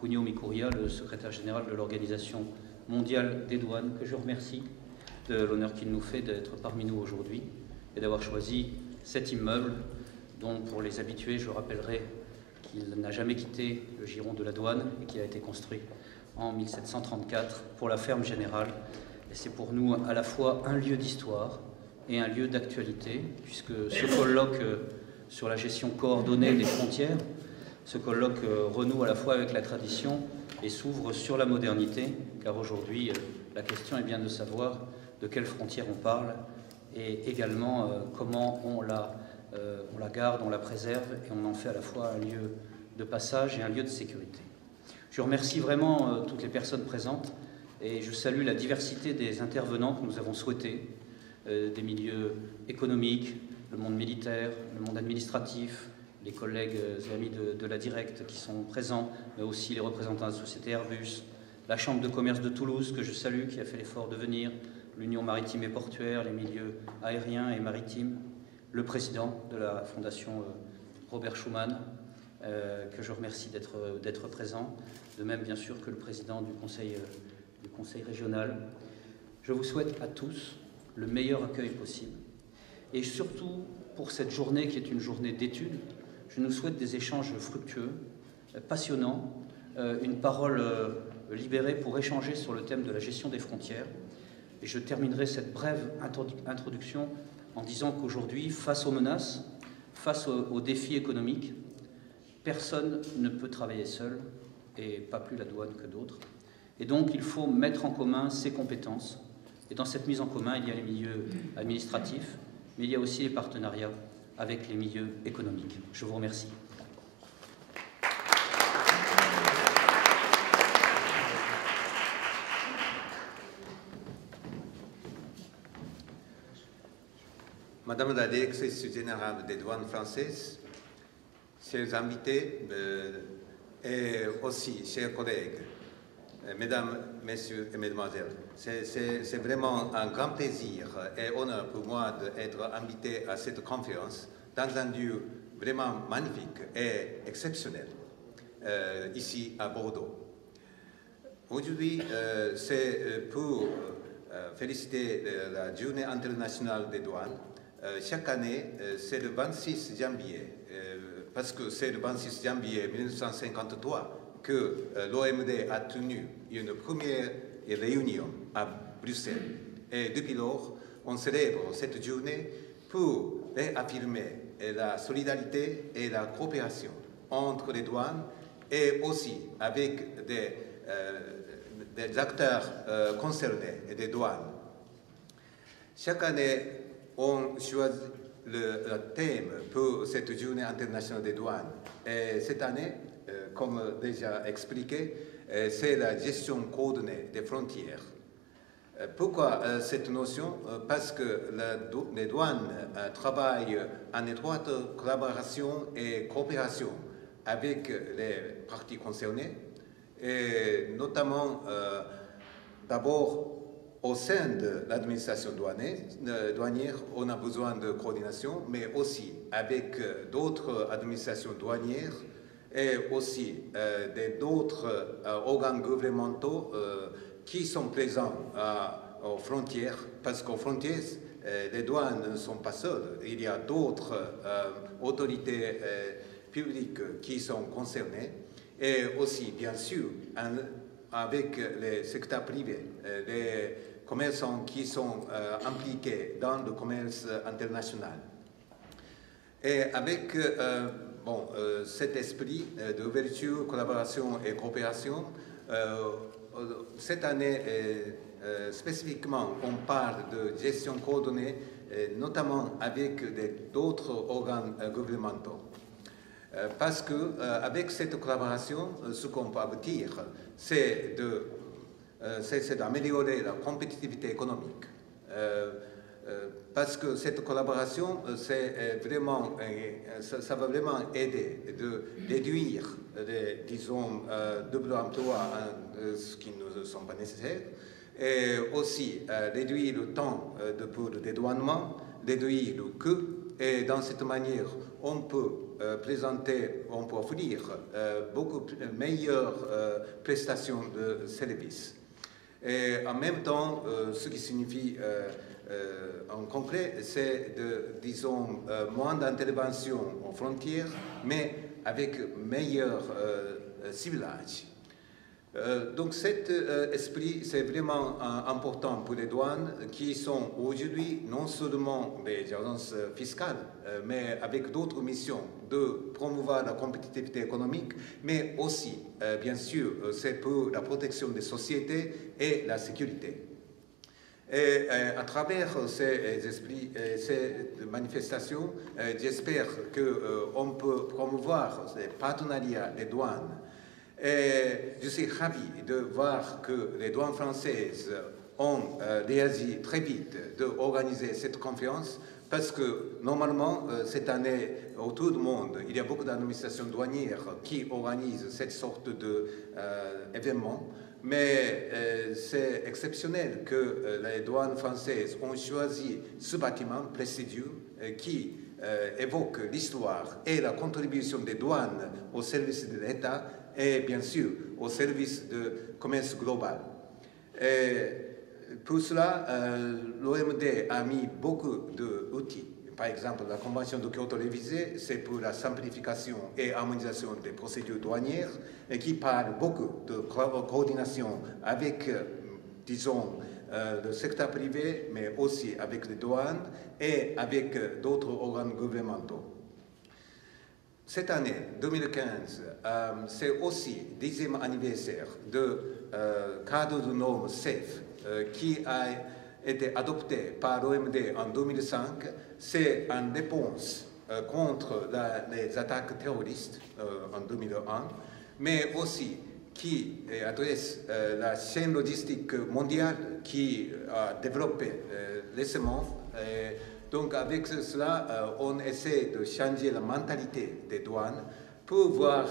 Cugno Mikuria, le secrétaire général de l'Organisation mondiale des douanes, que je remercie de l'honneur qu'il nous fait d'être parmi nous aujourd'hui et d'avoir choisi cet immeuble dont, pour les habitués, je rappellerai qu'il n'a jamais quitté le giron de la douane et qui a été construit en 1734 pour la ferme générale. Et c'est pour nous à la fois un lieu d'histoire et un lieu d'actualité, puisque ce colloque sur la gestion coordonnée des frontières, ce colloque renoue à la fois avec la tradition et s'ouvre sur la modernité, car aujourd'hui, la question est bien de savoir de quelles frontières on parle et également comment on la garde, on la préserve et on en fait à la fois un lieu de passage et un lieu de sécurité. Je remercie vraiment toutes les personnes présentes et je salue la diversité des intervenants que nous avons souhaités, des milieux économiques, le monde militaire, le monde administratif, les collègues et amis de la Directe qui sont présents, mais aussi les représentants de la société Airbus, la Chambre de commerce de Toulouse, que je salue, qui a fait l'effort de venir, l'Union maritime et portuaire, les milieux aériens et maritimes, le président de la Fondation Robert Schuman, que je remercie d'être présent, de même bien sûr que le président du conseil régional. Je vous souhaite à tous le meilleur accueil possible et surtout pour cette journée qui est une journée d'études, je nous souhaite des échanges fructueux, passionnants, une parole libérée pour échanger sur le thème de la gestion des frontières. Et je terminerai cette brève introduction en disant qu'aujourd'hui, face aux menaces, face aux défis économiques, personne ne peut travailler seul, et pas plus la douane que d'autres. Et donc, il faut mettre en commun ses compétences. Et dans cette mise en commun, il y a les milieux administratifs, mais il y a aussi les partenariats avec les milieux économiques. Je vous remercie. Madame la directrice générale des douanes françaises, chers invités et aussi chers collègues, mesdames, messieurs et mesdemoiselles, c'est vraiment un grand plaisir et honneur pour moi d'être invité à cette conférence dans un lieu vraiment magnifique et exceptionnel, ici à Bordeaux. Aujourd'hui, c'est pour féliciter la Journée internationale des douanes. Chaque année, c'est le 26 janvier, parce que c'est le 26 janvier 1953 que l'OMD a tenu une première réunion à Bruxelles. Et depuis lors, on célèbre cette journée pour réaffirmer la solidarité et la coopération entre les douanes et aussi avec des acteurs concernés et des douanes. Chaque année, on choisit le thème pour cette journée internationale des douanes. Et cette année, comme déjà expliqué, c'est la gestion coordonnée des frontières. Pourquoi cette notion? Parce que les douanes travaillent en étroite collaboration et coopération avec les parties concernées, et notamment d'abord au sein de l'administration douanière, on a besoin de coordination, mais aussi avec d'autres administrations douanières et aussi d'autres organes gouvernementaux qui sont présents aux frontières, parce qu'aux frontières, les douanes ne sont pas seules. Il y a d'autres autorités publiques qui sont concernées, et aussi, bien sûr, avec les secteurs privés, les commerçants qui sont impliqués dans le commerce international. Et avec cet esprit d'ouverture, collaboration et coopération, cette année, spécifiquement, on parle de gestion coordonnée, notamment avec d'autres organes gouvernementaux. Parce qu'avec cette collaboration, ce qu'on peut aboutir, c'est d'améliorer la compétitivité économique. Parce que cette collaboration, ça va vraiment aider de réduire, disons, double emploi, ce qui ne sont pas nécessaires, et aussi réduire le temps pour le dédouanement, réduire le coût Et dans cette manière, on peut on peut offrir beaucoup meilleures prestations de services. Et en même temps, ce qui signifie en concret, c'est, disons, moins d'intervention aux frontières, mais avec meilleur ciblage. Donc cet esprit, c'est vraiment important pour les douanes qui sont aujourd'hui non seulement des agences fiscales, mais avec d'autres missions de promouvoir la compétitivité économique, mais aussi, bien sûr, c'est pour la protection des sociétés et la sécurité. Et à travers ces esprits, ces manifestations, j'espère qu'on peut promouvoir ces partenariats des douanes. Et je suis ravi de voir que les douanes françaises ont réagi très vite d'organiser cette conférence parce que normalement, cette année, autour du monde, il y a beaucoup d'administrations douanières qui organisent cette sorte d'événement. Mais c'est exceptionnel que les douanes françaises ont choisi ce bâtiment précieux qui évoque l'histoire et la contribution des douanes au service de l'État et bien sûr au service de commerce global. Et pour cela, l'OMD a mis beaucoup d'outils. Par exemple, la Convention de Kyoto révisée, c'est pour la simplification et harmonisation des procédures douanières et qui parle beaucoup de coordination avec, disons, le secteur privé, mais aussi avec les douanes et avec d'autres organes gouvernementaux. Cette année, 2015, c'est aussi le 10e anniversaire du cadre de normes SAFE qui a été adopté par l'OMD en 2005. C'est une réponse contre les attaques terroristes en 2001, mais aussi qui adresse la chaîne logistique mondiale qui a développé récemment. Donc avec cela, on essaie de changer la mentalité des douanes pour voir,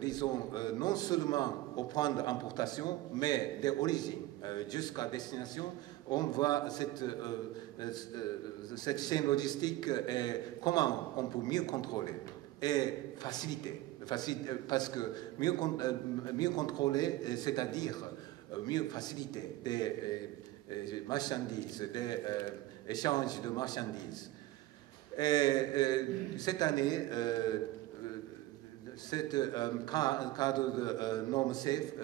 disons, non seulement au point d'importation, mais des origines jusqu'à destination. On voit cette chaîne logistique et comment on peut mieux contrôler et faciliter. Parce que mieux contrôler, c'est-à-dire mieux faciliter des marchandises, des échanges de marchandises. Et cette année, c'est un cadre de normes SAFE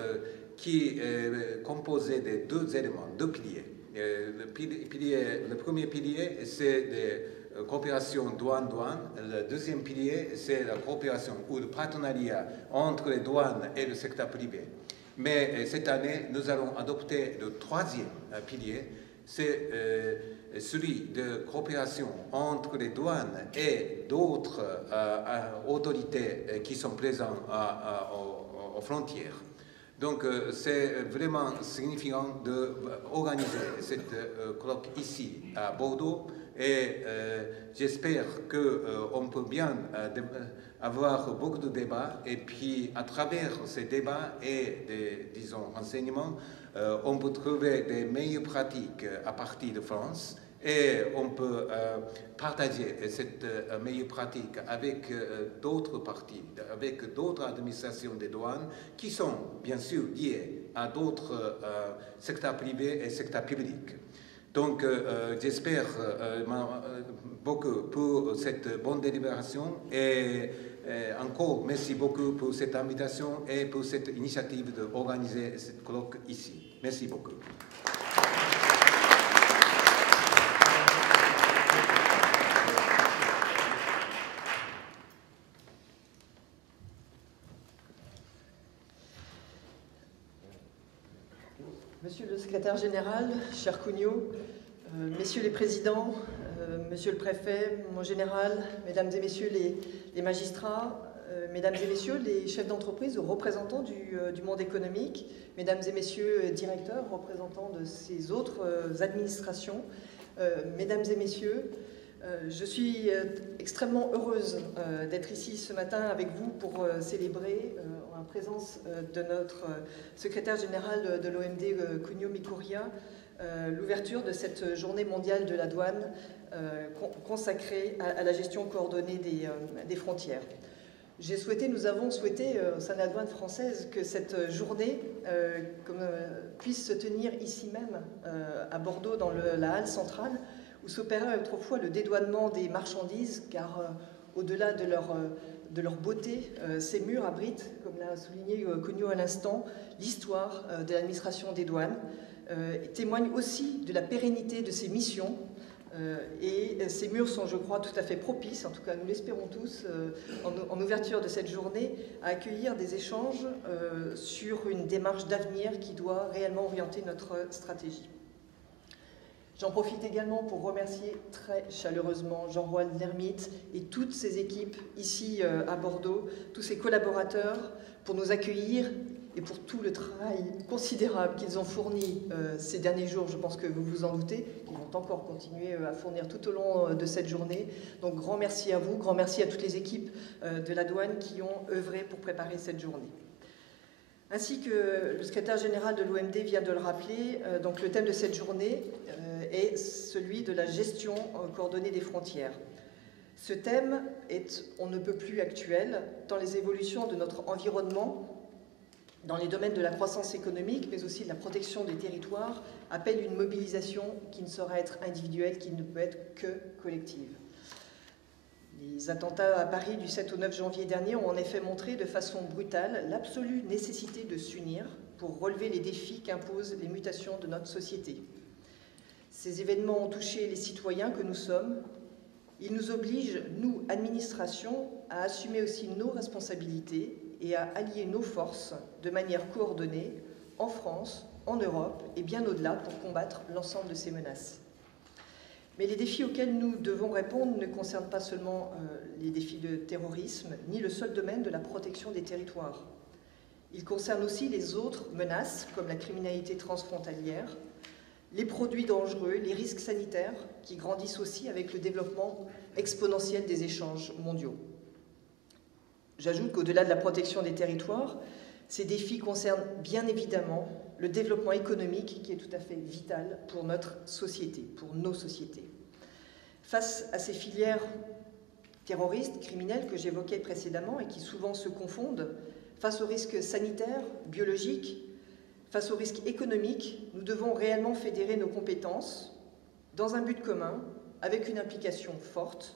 qui est composé de deux éléments, deux piliers. Le premier pilier, c'est la coopération douane-douane. Le deuxième pilier, c'est la coopération ou le partenariat entre les douanes et le secteur privé. Mais cette année, nous allons adopter le troisième pilier, c'est celui de coopération entre les douanes et d'autres autorités qui sont présentes aux frontières. Donc, c'est vraiment significant d'organiser cette colloque ici, à Bordeaux, et j'espère qu'on peut bien avoir beaucoup de débats, et puis à travers ces débats et des, disons, renseignements, on peut trouver des meilleures pratiques à partir de France, et on peut partager cette meilleure pratique avec d'autres parties, avec d'autres administrations des douanes qui sont bien sûr liées à d'autres secteurs privés et secteurs publics. Donc j'espère beaucoup pour cette bonne délibération et encore merci beaucoup pour cette invitation et pour cette initiative d'organiser cette colloque ici. Merci beaucoup. Monsieur le secrétaire général, cher Cugnot, messieurs les présidents, monsieur le préfet, mon général, mesdames et messieurs les magistrats, mesdames et messieurs les chefs d'entreprise ou représentants du monde économique, mesdames et messieurs directeurs, représentants de ces autres administrations, mesdames et messieurs, je suis extrêmement heureuse d'être ici ce matin avec vous pour célébrer en présence de notre secrétaire général de l'OMD, Cugno Mikuria, l'ouverture de cette journée mondiale de la douane consacrée à la gestion coordonnée des frontières. Nous avons souhaité au sein de la douane française que cette journée puisse se tenir ici même, à Bordeaux, dans la halle centrale, où s'opérait autrefois le dédouanement des marchandises, car au-delà de leur beauté, ces murs abritent, comme l'a souligné Cugnot à l'instant, l'histoire de l'administration des douanes, témoignent aussi de la pérennité de ces missions. Et ces murs sont, je crois, tout à fait propices, en tout cas nous l'espérons tous, en ouverture de cette journée, à accueillir des échanges sur une démarche d'avenir qui doit réellement orienter notre stratégie. J'en profite également pour remercier très chaleureusement Jean-Roald Lermite et toutes ses équipes ici à Bordeaux, tous ses collaborateurs, pour nous accueillir et pour tout le travail considérable qu'ils ont fourni ces derniers jours. Je pense que vous vous en doutez, ils vont encore continuer à fournir tout au long de cette journée. Donc grand merci à vous, grand merci à toutes les équipes de la douane qui ont œuvré pour préparer cette journée. Ainsi que le secrétaire général de l'OMD vient de le rappeler, donc le thème de cette journée est celui de la gestion coordonnée des frontières. Ce thème est on ne peut plus actuel, tant les évolutions de notre environnement dans les domaines de la croissance économique, mais aussi de la protection des territoires, appellent une mobilisation qui ne saurait être individuelle, qui ne peut être que collective. Les attentats à Paris du 7 au 9 janvier dernier ont en effet montré de façon brutale l'absolue nécessité de s'unir pour relever les défis qu'imposent les mutations de notre société. Ces événements ont touché les citoyens que nous sommes. Ils nous obligent, nous, administration, à assumer aussi nos responsabilités et à allier nos forces de manière coordonnée en France, en Europe et bien au-delà pour combattre l'ensemble de ces menaces. Mais les défis auxquels nous devons répondre ne concernent pas seulement les défis de terrorisme, ni le seul domaine de la protection des territoires. Ils concernent aussi les autres menaces, comme la criminalité transfrontalière, les produits dangereux, les risques sanitaires, qui grandissent aussi avec le développement exponentiel des échanges mondiaux. J'ajoute qu'au-delà de la protection des territoires, ces défis concernent bien évidemment le développement économique qui est tout à fait vital pour notre société, pour nos sociétés. Face à ces filières terroristes, criminelles que j'évoquais précédemment et qui souvent se confondent, face aux risques sanitaires, biologiques, face aux risques économiques, nous devons réellement fédérer nos compétences dans un but commun, avec une implication forte,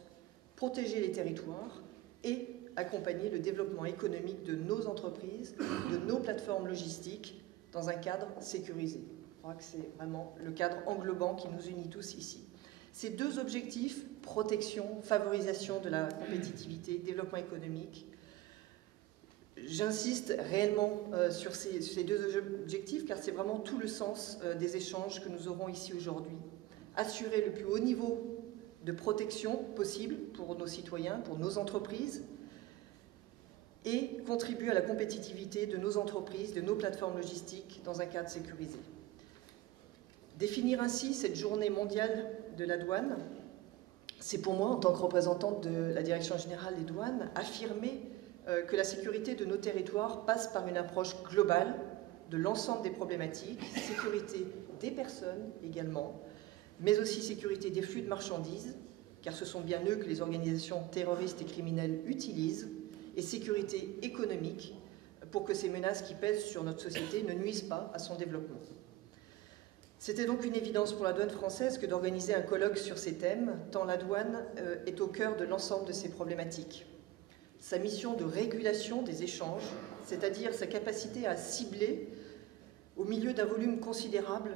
protéger les territoires et accompagner le développement économique de nos entreprises, de nos plateformes logistiques, dans un cadre sécurisé. Je crois que c'est vraiment le cadre englobant qui nous unit tous ici. Ces deux objectifs, protection, favorisation de la compétitivité, développement économique, j'insiste réellement sur ces deux objectifs car c'est vraiment tout le sens des échanges que nous aurons ici aujourd'hui. Assurer le plus haut niveau de protection possible pour nos citoyens, pour nos entreprises, et contribuer à la compétitivité de nos entreprises, de nos plateformes logistiques dans un cadre sécurisé. Définir ainsi cette journée mondiale de la douane, c'est pour moi, en tant que représentante de la Direction générale des douanes, affirmer que la sécurité de nos territoires passe par une approche globale de l'ensemble des problématiques, sécurité des personnes également, mais aussi sécurité des flux de marchandises, car ce sont bien eux que les organisations terroristes et criminelles utilisent, et sécurité économique pour que ces menaces qui pèsent sur notre société ne nuisent pas à son développement. C'était donc une évidence pour la douane française que d'organiser un colloque sur ces thèmes, tant la douane est au cœur de l'ensemble de ces problématiques. Sa mission de régulation des échanges, c'est-à-dire sa capacité à cibler, au milieu d'un volume considérable,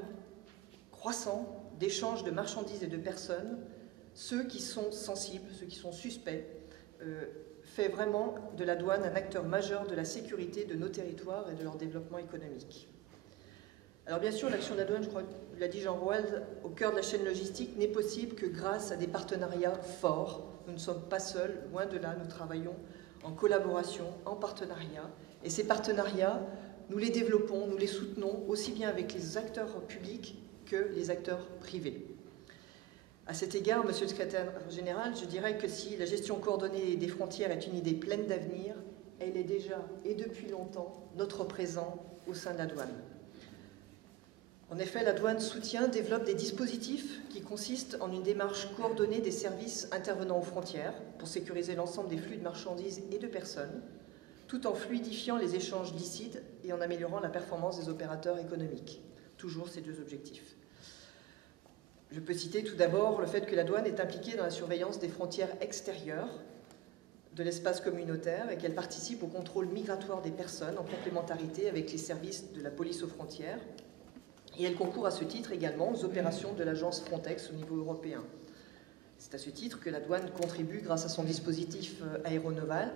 croissant, d'échanges de marchandises et de personnes, ceux qui sont sensibles, ceux qui sont suspects, fait vraiment de la douane un acteur majeur de la sécurité de nos territoires et de leur développement économique. Alors bien sûr, l'action de la douane, je crois que l'a dit Jean-Roald, au cœur de la chaîne logistique, n'est possible que grâce à des partenariats forts. Nous ne sommes pas seuls, loin de là, nous travaillons en collaboration, en partenariat. Et ces partenariats, nous les développons, nous les soutenons, aussi bien avec les acteurs publics que les acteurs privés. À cet égard, Monsieur le Secrétaire général, je dirais que si la gestion coordonnée des frontières est une idée pleine d'avenir, elle est déjà, et depuis longtemps, notre présent au sein de la douane. En effet, la douane soutient, développe des dispositifs qui consistent en une démarche coordonnée des services intervenant aux frontières pour sécuriser l'ensemble des flux de marchandises et de personnes, tout en fluidifiant les échanges licites et en améliorant la performance des opérateurs économiques. Toujours ces deux objectifs. Je peux citer tout d'abord le fait que la douane est impliquée dans la surveillance des frontières extérieures de l'espace communautaire et qu'elle participe au contrôle migratoire des personnes en complémentarité avec les services de la police aux frontières. Et elle concourt à ce titre également aux opérations de l'agence Frontex au niveau européen. C'est à ce titre que la douane contribue, grâce à son dispositif aéronaval,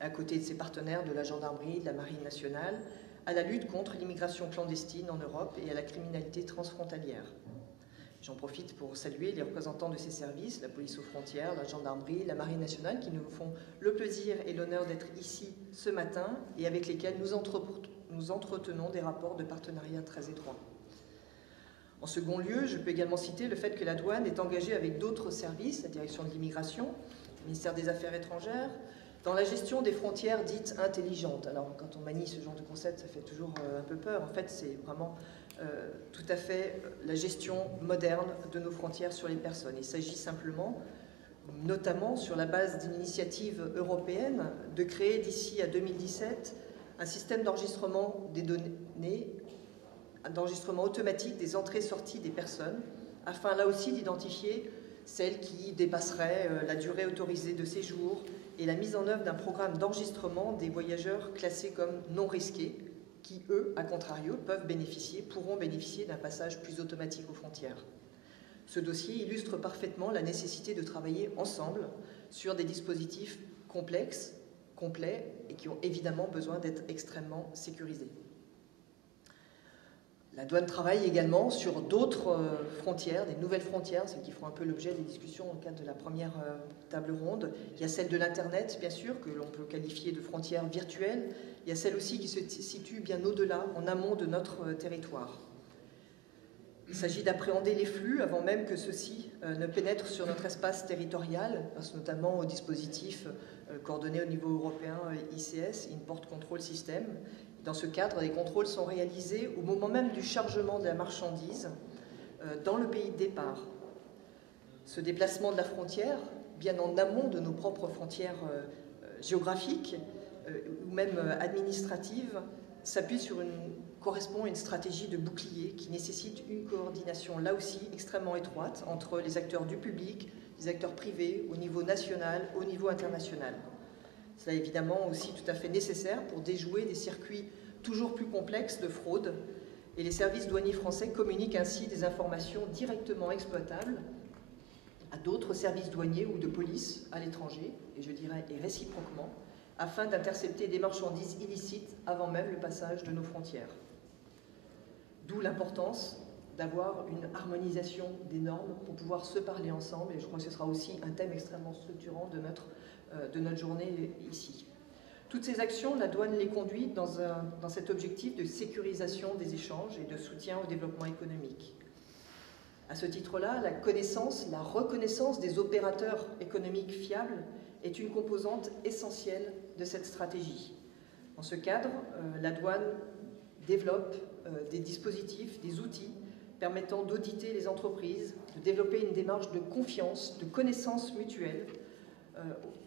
à côté de ses partenaires de la gendarmerie, de la marine nationale, à la lutte contre l'immigration clandestine en Europe et à la criminalité transfrontalière. J'en profite pour saluer les représentants de ces services, la police aux frontières, la gendarmerie, la marine nationale, qui nous font le plaisir et l'honneur d'être ici ce matin et avec lesquels nous entretenons des rapports de partenariat très étroits. En second lieu, je peux également citer le fait que la douane est engagée avec d'autres services, la direction de l'immigration, le ministère des Affaires étrangères, dans la gestion des frontières dites intelligentes. Alors, quand on manie ce genre de concept, ça fait toujours un peu peur. En fait, c'est vraiment tout à fait la gestion moderne de nos frontières sur les personnes. Il s'agit simplement, notamment sur la base d'une initiative européenne, de créer d'ici à 2017 un système d'enregistrement des données, d'enregistrement automatique des entrées-sorties des personnes, afin là aussi d'identifier celles qui dépasseraient la durée autorisée de séjour et la mise en œuvre d'un programme d'enregistrement des voyageurs classés comme non risqués, qui, eux, à contrario, pourront bénéficier d'un passage plus automatique aux frontières. Ce dossier illustre parfaitement la nécessité de travailler ensemble sur des dispositifs complexes, complets, et qui ont évidemment besoin d'être extrêmement sécurisés. La douane travaille également sur d'autres frontières, des nouvelles frontières, celles qui feront un peu l'objet des discussions dans le cadre de la première table ronde. Il y a celle de l'Internet, bien sûr, que l'on peut qualifier de frontière virtuelle. Il y a celle aussi qui se situe bien au-delà, en amont de notre territoire. Il s'agit d'appréhender les flux avant même que ceux-ci ne pénètrent sur notre espace territorial, grâce notamment au dispositif coordonné au niveau européen ICS, Import Control System. Dans ce cadre, les contrôles sont réalisés au moment même du chargement de la marchandise dans le pays de départ. Ce déplacement de la frontière, bien en amont de nos propres frontières géographiques ou même administratives, correspond à une stratégie de bouclier qui nécessite une coordination là aussi extrêmement étroite entre les acteurs du public, les acteurs privés, au niveau national, au niveau international. C'est évidemment aussi tout à fait nécessaire pour déjouer des circuits toujours plus complexes de fraude, et les services douaniers français communiquent ainsi des informations directement exploitables à d'autres services douaniers ou de police à l'étranger, et je dirais et réciproquement, afin d'intercepter des marchandises illicites avant même le passage de nos frontières. D'où l'importance d'avoir une harmonisation des normes pour pouvoir se parler ensemble, et je crois que ce sera aussi un thème extrêmement structurant de notre journée ici. Toutes ces actions, la douane les conduit dans cet objectif de sécurisation des échanges et de soutien au développement économique. À ce titre-là, la reconnaissance des opérateurs économiques fiables est une composante essentielle de cette stratégie. Dans ce cadre, la douane développe des dispositifs, des outils permettant d'auditer les entreprises, de développer une démarche de confiance, de connaissance mutuelle,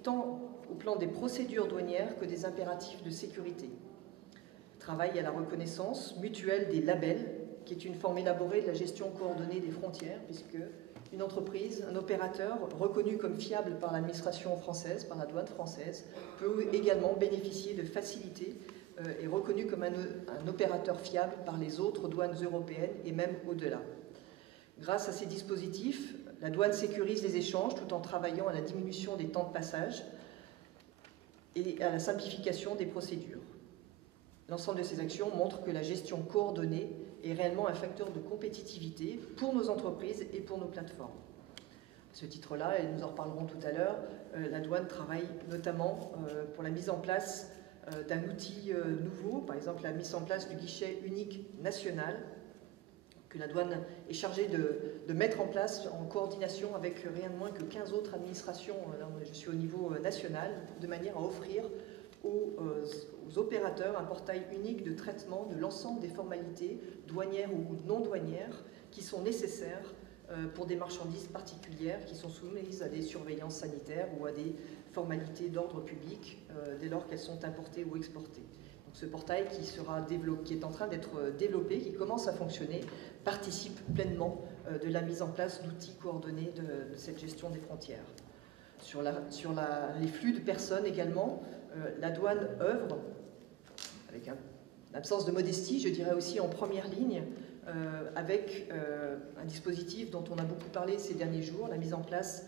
tant au plan des procédures douanières que des impératifs de sécurité. Travaille à la reconnaissance mutuelle des labels, qui est une forme élaborée de la gestion coordonnée des frontières, puisque une entreprise, un opérateur reconnu comme fiable par l'administration française, par la douane française, peut également bénéficier de facilités et reconnu comme un opérateur fiable par les autres douanes européennes et même au-delà. Grâce à ces dispositifs, la douane sécurise les échanges tout en travaillant à la diminution des temps de passage et à la simplification des procédures. L'ensemble de ces actions montre que la gestion coordonnée est réellement un facteur de compétitivité pour nos entreprises et pour nos plateformes. À ce titre-là, et nous en reparlerons tout à l'heure, la douane travaille notamment pour la mise en place d'un outil nouveau, par exemple la mise en place du guichet unique national, que la douane est chargée de mettre en place en coordination avec rien de moins que 15 autres administrations, là je suis au niveau national, de manière à offrir aux opérateurs un portail unique de traitement de l'ensemble des formalités douanières ou non douanières qui sont nécessaires pour des marchandises particulières qui sont soumises à des surveillances sanitaires ou à des formalités d'ordre public dès lors qu'elles sont importées ou exportées. Donc ce portail qui est en train d'être développé, qui commence à fonctionner, participe pleinement de la mise en place d'outils coordonnés de cette gestion des frontières. Sur les flux de personnes également, la douane œuvre, avec une absence de modestie, je dirais aussi en première ligne, avec un dispositif dont on a beaucoup parlé ces derniers jours, la mise en place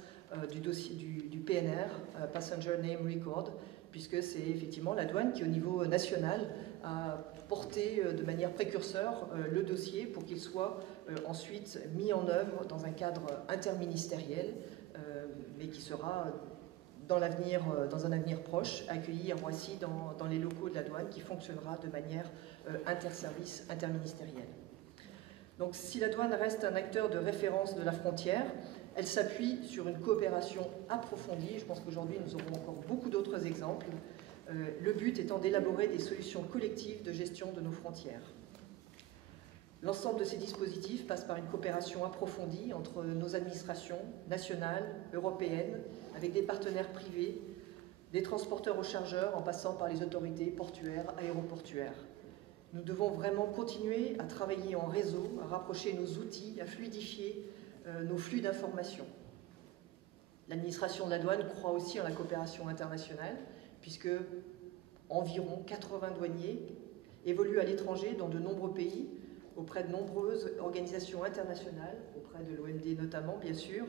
du dossier du PNR, Passenger Name Record, puisque c'est effectivement la douane qui, au niveau national, a porté de manière précurseur le dossier pour qu'il soit ensuite mis en œuvre dans un cadre interministériel, mais qui sera dans un avenir proche, accueilli à Roissy dans les locaux de la douane, qui fonctionnera de manière interservice, interministérielle. Donc si la douane reste un acteur de référence de la frontière, elle s'appuie sur une coopération approfondie. Je pense qu'aujourd'hui, nous aurons encore beaucoup d'autres exemples. Le but étant d'élaborer des solutions collectives de gestion de nos frontières. L'ensemble de ces dispositifs passe par une coopération approfondie entre nos administrations nationales, européennes, avec des partenaires privés, des transporteurs aux chargeurs, en passant par les autorités portuaires, aéroportuaires. Nous devons vraiment continuer à travailler en réseau, à rapprocher nos outils, à fluidifier nos flux d'informations. L'administration de la douane croit aussi en la coopération internationale, puisque environ 80 douaniers évoluent à l'étranger dans de nombreux pays, auprès de nombreuses organisations internationales, auprès de l'OMD notamment, bien sûr,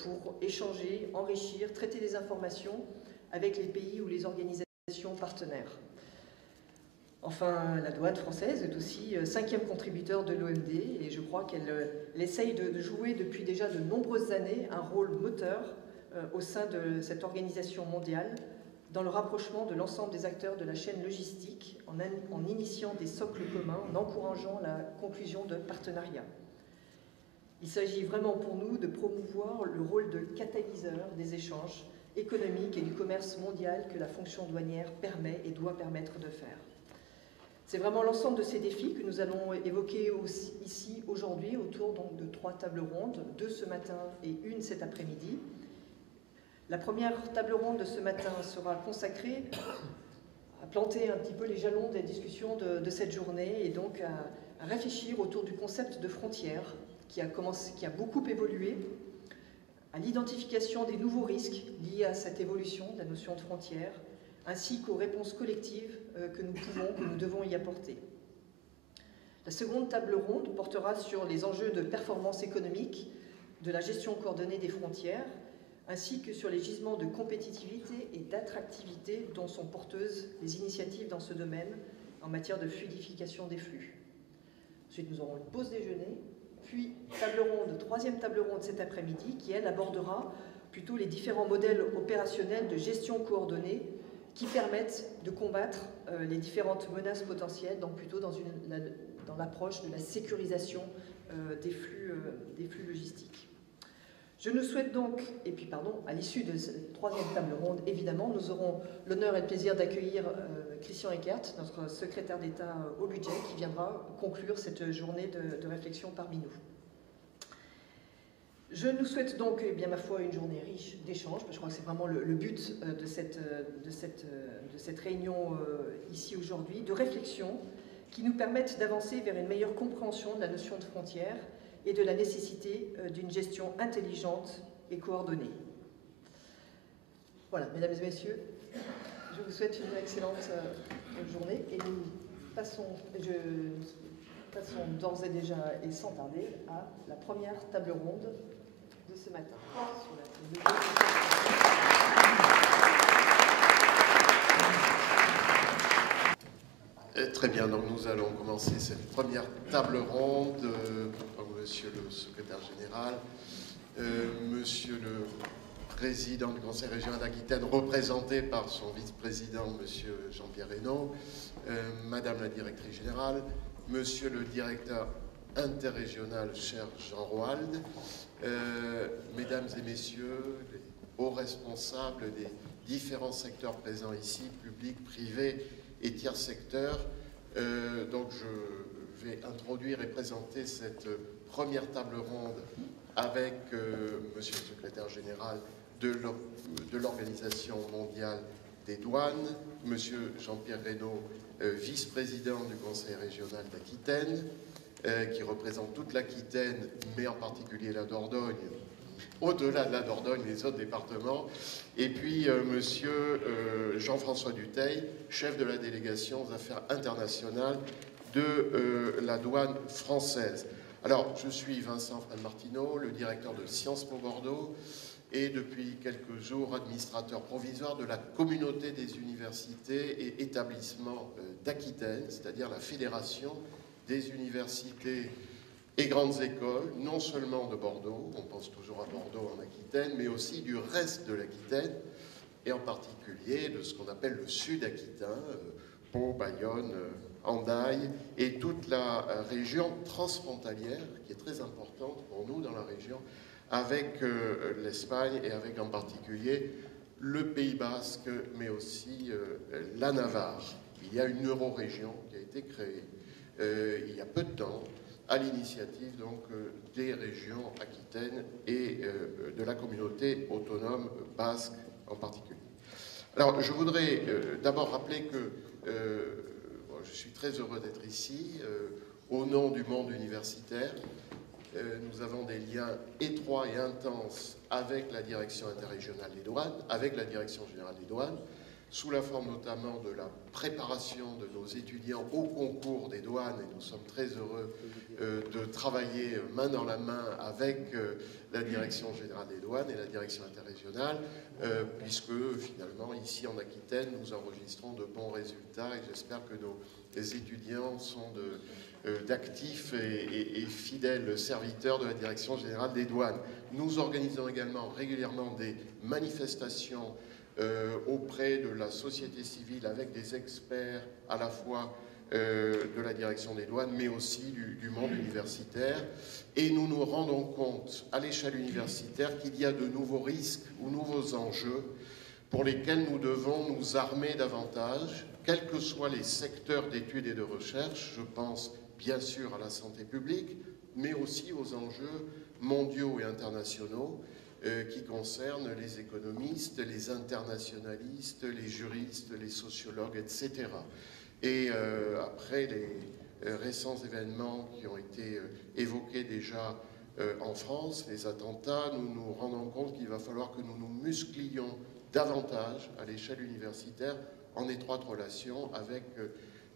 pour échanger, enrichir, traiter des informations avec les pays ou les organisations partenaires. Enfin, la douane française est aussi 5e contributeur de l'OMD et je crois qu'elle essaye de jouer depuis déjà de nombreuses années un rôle moteur au sein de cette organisation mondiale dans le rapprochement de l'ensemble des acteurs de la chaîne logistique en initiant des socles communs, en encourageant la conclusion de partenariats. Il s'agit vraiment pour nous de promouvoir le rôle de catalyseur des échanges économiques et du commerce mondial que la fonction douanière permet et doit permettre de faire. C'est vraiment l'ensemble de ces défis que nous allons évoquer ici aujourd'hui autour donc, de 3 tables rondes, 2 ce matin et 1 cet après-midi. La première table ronde de ce matin sera consacrée à planter un petit peu les jalons des discussions de cette journée et donc à réfléchir autour du concept de frontière qui a beaucoup évolué, à l'identification des nouveaux risques liés à cette évolution de la notion de frontière, ainsi qu'aux réponses collectives que nous devons y apporter. La seconde table ronde portera sur les enjeux de performance économique, de la gestion coordonnée des frontières, ainsi que sur les gisements de compétitivité et d'attractivité dont sont porteuses les initiatives dans ce domaine en matière de fluidification des flux. Ensuite, nous aurons une pause déjeuner, puis troisième table ronde cet après-midi, qui, elle, abordera plutôt les différents modèles opérationnels de gestion coordonnée qui permettent de combattre les différentes menaces potentielles, donc plutôt dans l'approche de la sécurisation des flux logistiques. Je nous souhaite donc, à l'issue de cette troisième table ronde, évidemment, nous aurons l'honneur et le plaisir d'accueillir Christian Eckert, notre secrétaire d'État au budget, qui viendra conclure cette journée de réflexion parmi nous. Je nous souhaite donc, ma foi, une journée riche d'échanges, parce que je crois que c'est vraiment le but de cette réunion ici aujourd'hui, de réflexion qui nous permettent d'avancer vers une meilleure compréhension de la notion de frontière et de la nécessité d'une gestion intelligente et coordonnée. Voilà, mesdames et messieurs, je vous souhaite une excellente journée et nous passons d'ores et déjà et sans tarder à la première table ronde de ce matin. Très bien, donc nous allons commencer cette première table ronde. Monsieur le secrétaire général, monsieur le président du Conseil régional d'Aquitaine, représenté par son vice-président, monsieur Jean-Pierre Hesnaut, madame la directrice générale, monsieur le directeur interrégional, cher Jean Roald, mesdames et messieurs, les hauts responsables des différents secteurs présents ici, public, privé et tiers secteur. Donc je vais introduire et présenter cette première table ronde avec Monsieur le secrétaire général de l'Organisation mondiale des douanes, Monsieur Jean-Pierre Reynaud, vice-président du Conseil régional d'Aquitaine, qui représente toute l'Aquitaine, mais en particulier la Dordogne, au-delà de la Dordogne, les autres départements, et puis Monsieur Jean-François Dutheil, chef de la délégation aux affaires internationales de la douane française. Alors, je suis Vincent Fred-Martineau, le directeur de Sciences Po Bordeaux, et depuis quelques jours administrateur provisoire de la communauté des universités et établissements d'Aquitaine, c'est-à-dire la fédération des universités et grandes écoles, non seulement de Bordeaux, on pense toujours à Bordeaux en Aquitaine, mais aussi du reste de l'Aquitaine, et en particulier de ce qu'on appelle le sud aquitain, Pau, Bayonne, Hendaye, et toute la région transfrontalière, qui est très importante pour nous dans la région, avec l'Espagne et avec en particulier le Pays Basque, mais aussi la Navarre. Il y a une eurorégion qui a été créée il y a peu de temps, à l'initiative donc des régions aquitaines et de la communauté autonome basque en particulier. Alors, je voudrais d'abord rappeler que je suis très heureux d'être ici, au nom du monde universitaire. Nous avons des liens étroits et intenses avec la direction interrégionale des douanes, avec la direction générale des douanes, sous la forme notamment de la préparation de nos étudiants au concours des douanes, et nous sommes très heureux de travailler main dans la main avec la direction générale des douanes et la direction interrégionale, puisque finalement ici en Aquitaine nous enregistrons de bons résultats et j'espère que nos étudiants sont d'actifs et fidèles serviteurs de la direction générale des douanes. Nous organisons également régulièrement des manifestations auprès de la société civile avec des experts à la fois de la direction des douanes mais aussi du monde universitaire, et nous nous rendons compte à l'échelle universitaire qu'il y a de nouveaux risques ou nouveaux enjeux pour lesquels nous devons nous armer davantage, quels que soient les secteurs d'études et de recherche. Je pense bien sûr à la santé publique, mais aussi aux enjeux mondiaux et internationaux qui concernent les économistes, les internationalistes, les juristes, les sociologues, etc. Et après les récents événements qui ont été évoqués déjà en France, les attentats, nous nous rendons compte qu'il va falloir que nous nous musclions davantage à l'échelle universitaire en étroite relation avec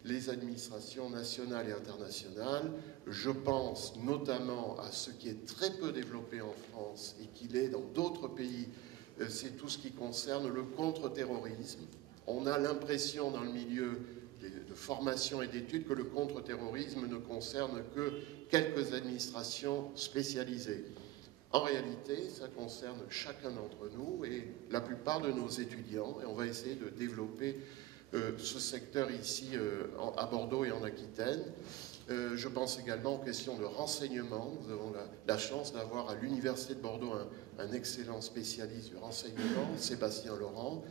les administrations nationales et internationales. Je pense notamment à ce qui est très peu développé en France et qui l'est dans d'autres pays, c'est tout ce qui concerne le contre-terrorisme. On a l'impression dans le milieu de formation et d'études que le contre-terrorisme ne concerne que quelques administrations spécialisées. En réalité, ça concerne chacun d'entre nous et la plupart de nos étudiants, et on va essayer de développer ce secteur ici à Bordeaux et en Aquitaine. Je pense également aux questions de renseignement. Nous avons la chance d'avoir à l'Université de Bordeaux un excellent spécialiste du renseignement, Sébastien Laurent,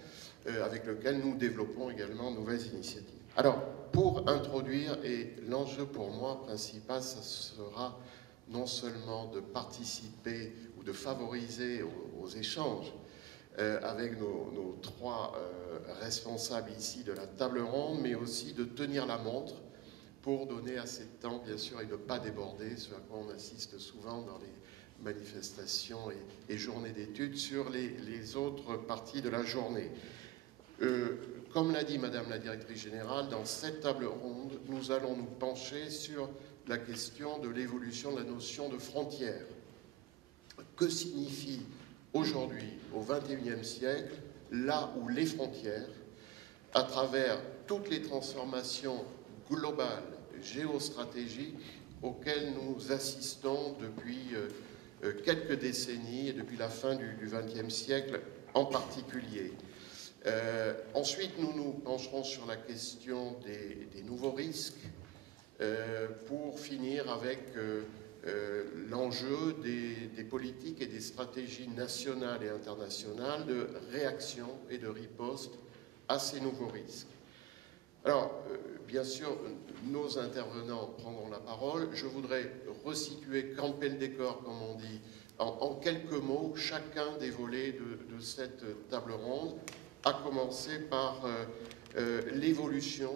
avec lequel nous développons également de nouvelles initiatives. Alors, pour introduire, et l'enjeu pour moi principal, ça sera non seulement de participer ou de favoriser aux échanges avec nos trois responsables ici de la table ronde, mais aussi de tenir la montre pour donner assez de temps, bien sûr, et ne pas déborder, ce à quoi on assiste souvent dans les manifestations et journées d'études sur les autres parties de la journée. Comme l'a dit Madame la Directrice Générale, dans cette table ronde, nous allons nous pencher sur la question de l'évolution de la notion de frontière. Que signifie aujourd'hui, au XXIe siècle, là où les frontières, à travers toutes les transformations globales, géostratégiques, auxquelles nous assistons depuis quelques décennies et depuis la fin du XXe siècle en particulier. Ensuite, nous nous pencherons sur la question des nouveaux risques pour finir avec l'enjeu des politiques et des stratégies nationales et internationales de réaction et de riposte à ces nouveaux risques. Alors, bien sûr, nos intervenants prendront la parole. Je voudrais resituer, camper le décor, comme on dit, en quelques mots, chacun des volets de cette table ronde, à commencer par l'évolution,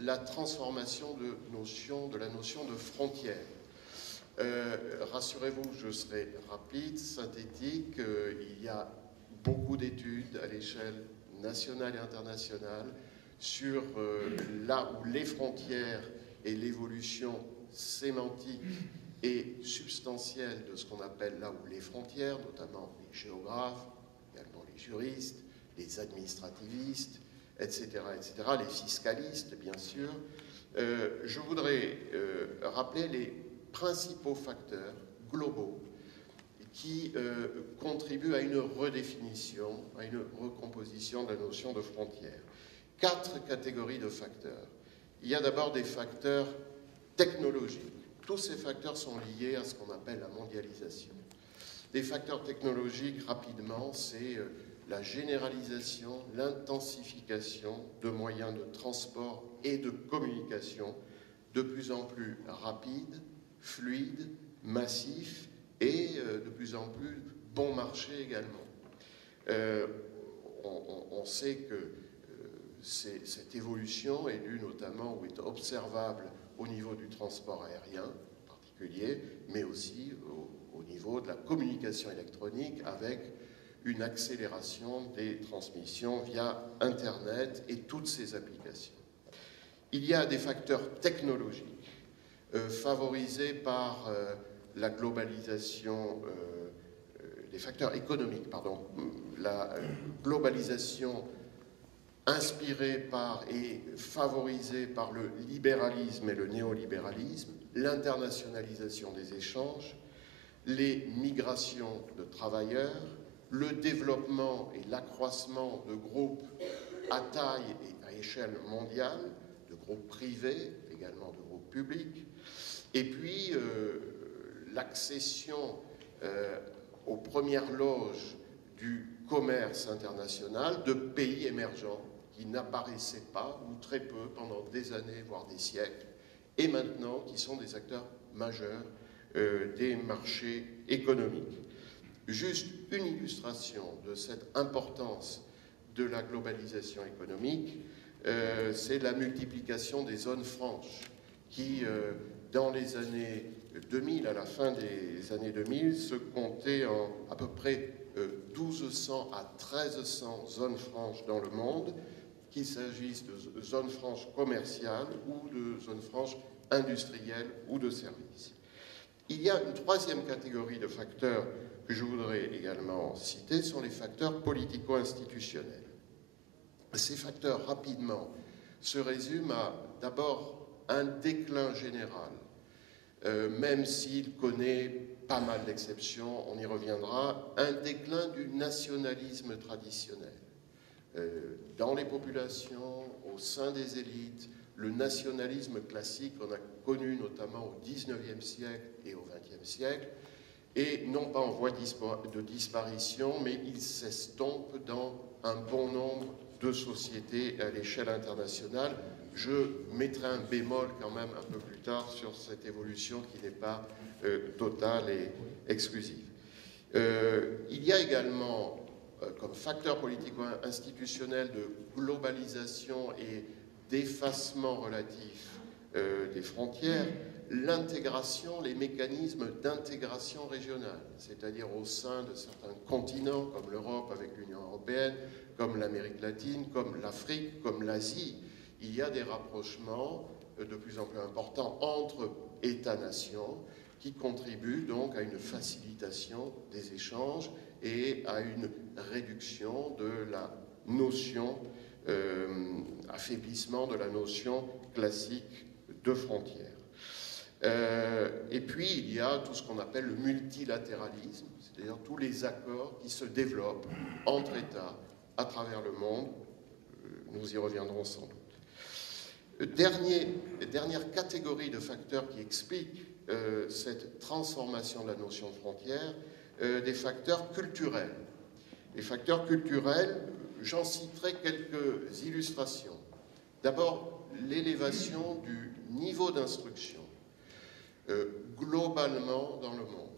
la transformation de la notion de frontière. Rassurez-vous, je serai rapide, synthétique. Il y a beaucoup d'études à l'échelle nationale et internationale sur là où les frontières et l'évolution sémantique et substantielle de ce qu'on appelle là où les frontières, notamment les géographes, également les juristes, les administrativistes, etc., les fiscalistes, bien sûr. Je voudrais rappeler les principaux facteurs globaux qui contribuent à une redéfinition, à une recomposition de la notion de frontière. 4 catégories de facteurs. Il y a d'abord des facteurs technologiques. Tous ces facteurs sont liés à ce qu'on appelle la mondialisation. Des facteurs technologiques, rapidement, c'est la généralisation, l'intensification de moyens de transport et de communication de plus en plus rapides, fluides, massifs et de plus en plus bon marché également. On sait que cette évolution est due notamment ou est observable au niveau du transport aérien en particulier, mais aussi au niveau de la communication électronique avec une accélération des transmissions via Internet et toutes ces applications. Il y a des facteurs technologiques favorisés par la globalisation, des facteurs économiques, pardon, la globalisation inspirée par et favorisée par le libéralisme et le néolibéralisme, l'internationalisation des échanges, les migrations de travailleurs, le développement et l'accroissement de groupes à taille et à échelle mondiale, de groupes privés, également de groupes publics, et puis l'accession aux premières loges du commerce international de pays émergents qui n'apparaissaient pas ou très peu pendant des années, voire des siècles, et maintenant qui sont des acteurs majeurs des marchés économiques. Juste une illustration de cette importance de la globalisation économique, c'est la multiplication des zones franches qui, dans les années 2000, à la fin des années 2000, se comptaient en à peu près 1200 à 1300 zones franches dans le monde, qu'il s'agisse de zones franches commerciales ou de zones franches industrielles ou de services. Il y a une troisième catégorie de facteurs que je voudrais également citer, sont les facteurs politico-institutionnels. Ces facteurs, rapidement, se résument à d'abord un déclin général, même s'il connaît pas mal d'exceptions, on y reviendra, un déclin du nationalisme traditionnel. Dans les populations, au sein des élites, le nationalisme classique qu'on a connu notamment au XIXe siècle et au XXe siècle, et non pas en voie de disparition, mais il s'estompe dans un bon nombre de sociétés à l'échelle internationale. Je mettrai un bémol quand même un peu plus tard sur cette évolution qui n'est pas totale et exclusive. Il y a également, comme facteur politico-institutionnel de globalisation et d'effacement relatif des frontières, l'intégration, les mécanismes d'intégration régionale, c'est-à-dire au sein de certains continents comme l'Europe avec l'Union européenne, comme l'Amérique latine, comme l'Afrique, comme l'Asie, il y a des rapprochements de plus en plus importants entre États-nations qui contribuent donc à une facilitation des échanges et à une réduction de la notion, affaiblissement de la notion classique de frontières. Et puis, il y a tout ce qu'on appelle le multilatéralisme, c'est-à-dire tous les accords qui se développent entre États à travers le monde. Nous y reviendrons sans doute. Dernière catégorie de facteurs qui expliquent cette transformation de la notion de frontière des facteurs culturels. Les facteurs culturels, j'en citerai quelques illustrations. D'abord, l'élévation du niveau d'instruction globalement dans le monde.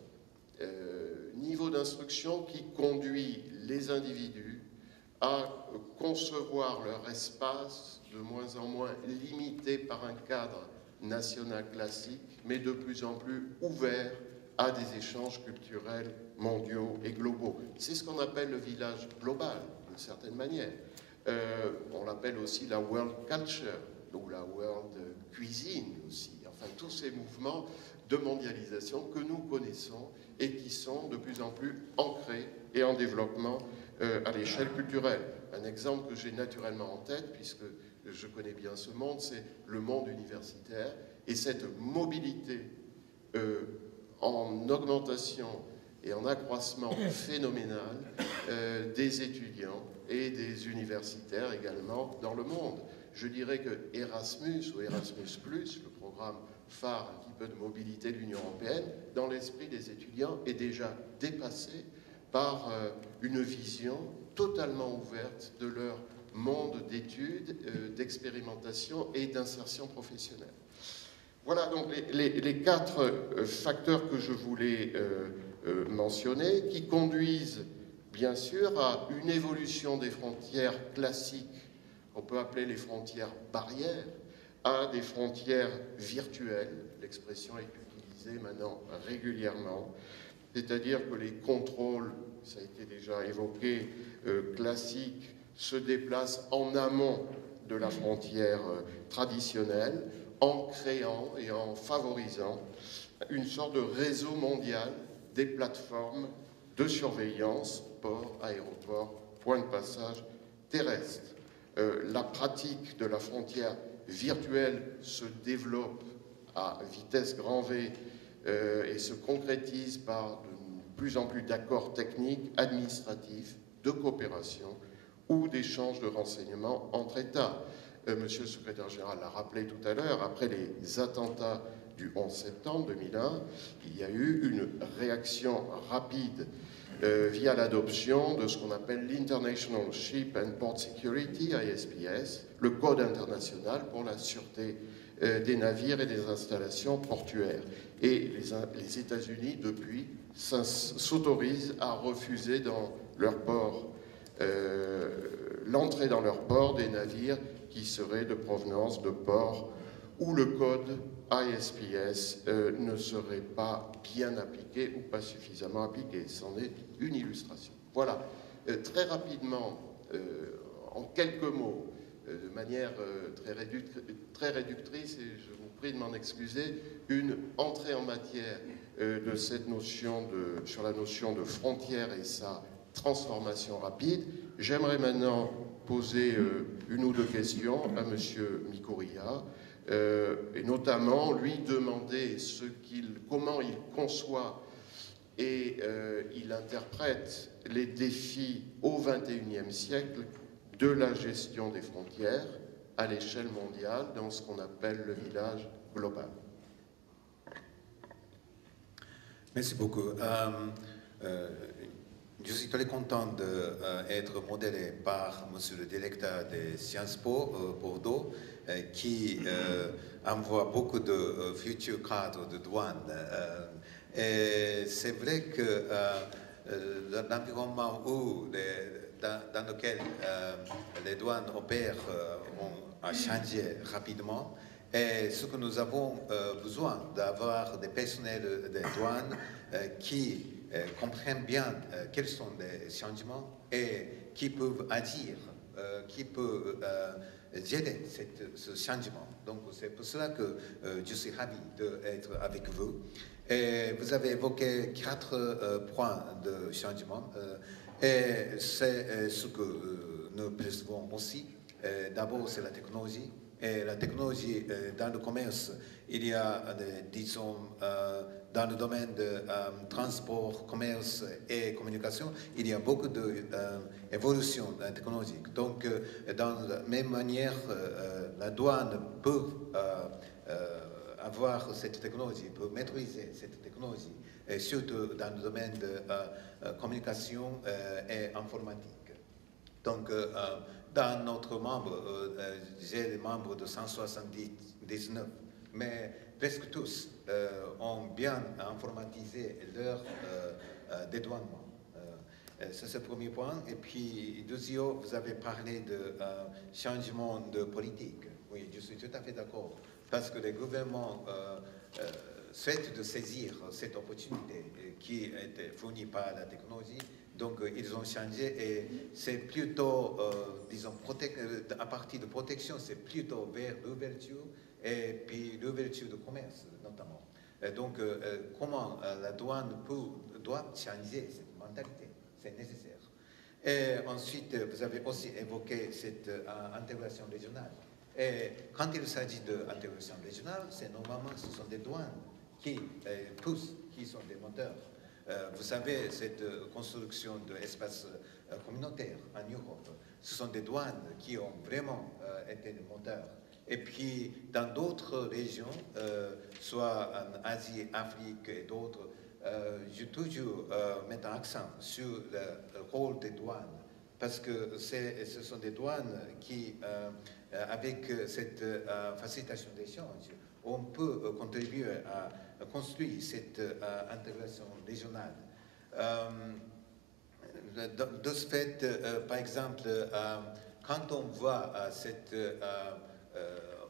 Niveau d'instruction qui conduit les individus à concevoir leur espace de moins en moins limité par un cadre national classique, mais de plus en plus ouvert à des échanges culturels mondiaux et globaux. C'est ce qu'on appelle le village global, d'une certaine manière. On l'appelle aussi la world culture, ou la world cuisine aussi. Enfin, tous ces mouvements de mondialisation que nous connaissons et qui sont de plus en plus ancrés et en développement à l'échelle culturelle. Un exemple que j'ai naturellement en tête, puisque je connais bien ce monde, c'est le monde universitaire et cette mobilité en augmentation et en accroissement phénoménal des étudiants et des universitaires également dans le monde. Je dirais que Erasmus ou Erasmus+, le programme phare un petit peu de mobilité de l'Union européenne, dans l'esprit des étudiants est déjà dépassé par une vision totalement ouverte de leur monde d'études, d'expérimentation et d'insertion professionnelle. Voilà donc les 4 facteurs que je voulais mentionner, qui conduisent bien sûr à une évolution des frontières classiques, qu'on peut appeler les frontières barrières, à des frontières virtuelles. L'expression est utilisée maintenant régulièrement, c'est-à-dire que les contrôles, ça a été déjà évoqué, classiques, se déplacent en amont de la frontière traditionnelle, en créant et en favorisant une sorte de réseau mondial des plateformes de surveillance, ports, aéroports, points de passage terrestres. La pratique de la frontière virtuelle se développe à vitesse grand V et se concrétise par de plus en plus d'accords techniques, administratifs, de coopération ou d'échanges de renseignements entre États. Monsieur le secrétaire général l'a rappelé tout à l'heure, après les attentats du 11 septembre 2001, il y a eu une réaction rapide via l'adoption de ce qu'on appelle l'International Ship and Port Security, ISPS, le Code international pour la sûreté des navires et des installations portuaires. Et les États-Unis, depuis, s'autorisent à refuser dans leur port l'entrée dans leur port des navires qui seraient de provenance de ports où le code ISPS ne serait pas bien appliqué ou pas suffisamment appliqué. C'en est une illustration. Voilà, très rapidement, en quelques mots, de manière très réductrice, et je vous prie de m'en excuser, une entrée en matière de cette notion sur la notion de frontière et sa transformation rapide. J'aimerais maintenant poser une ou deux questions à M. Mikouria, et notamment lui demander comment il conçoit et il interprète les défis au XXIe siècle de la gestion des frontières à l'échelle mondiale dans ce qu'on appelle le village global. Merci beaucoup. Je suis très content d'être modéré par Monsieur le directeur de Sciences Po Bordeaux, qui envoie beaucoup de futurs cadres de douane. Et c'est vrai que l'environnement dans lequel les douanes opèrent a changé rapidement. Et ce que nous avons besoin d'avoir des personnels des douanes qui comprennent bien quels sont les changements et qui peuvent agir, qui peuvent gérer ce changement. Donc c'est pour cela que je suis ravi d'être avec vous. Et vous avez évoqué 4 points de changement et c'est ce que nous percevons aussi. D'abord, c'est la technologie. Et la technologie dans le commerce, il y a, disons, dans le domaine de transport, commerce et communication, il y a beaucoup d'évolution technologique. Donc, dans la même manière, la douane peut avoir cette technologie, pour maîtriser cette technologie, et surtout dans le domaine de communication et informatique. Donc, dans notre membre, j'ai des membres de 179, mais presque tous ont bien informatisé leur dédouanement. C'est ce premier point. Et puis, deuxièmement, vous avez parlé de changement de politique. Oui, je suis tout à fait d'accord. Parce que les gouvernements souhaitent de saisir cette opportunité qui est fournie par la technologie. Donc, ils ont changé et c'est plutôt, disons, à partir de protection, c'est plutôt vers l'ouverture et puis l'ouverture de commerce, notamment. Donc, comment la douane doit changer cette mentalité? C'est nécessaire. Et ensuite, vous avez aussi évoqué cette intégration régionale. Et quand il s'agit d'intégration régionale, c'est normalement, ce sont des douanes qui poussent, qui sont des moteurs. Vous savez, cette construction d'espaces communautaires en Europe, ce sont des douanes qui ont vraiment été des moteurs. Et puis, dans d'autres régions, soit en Asie, Afrique et d'autres, je toujours mettre un accent sur le rôle des douanes, parce que ce sont des douanes qui, avec cette facilitation d'échange, on peut contribuer à construire cette intégration régionale. De ce fait, par exemple, quand on voit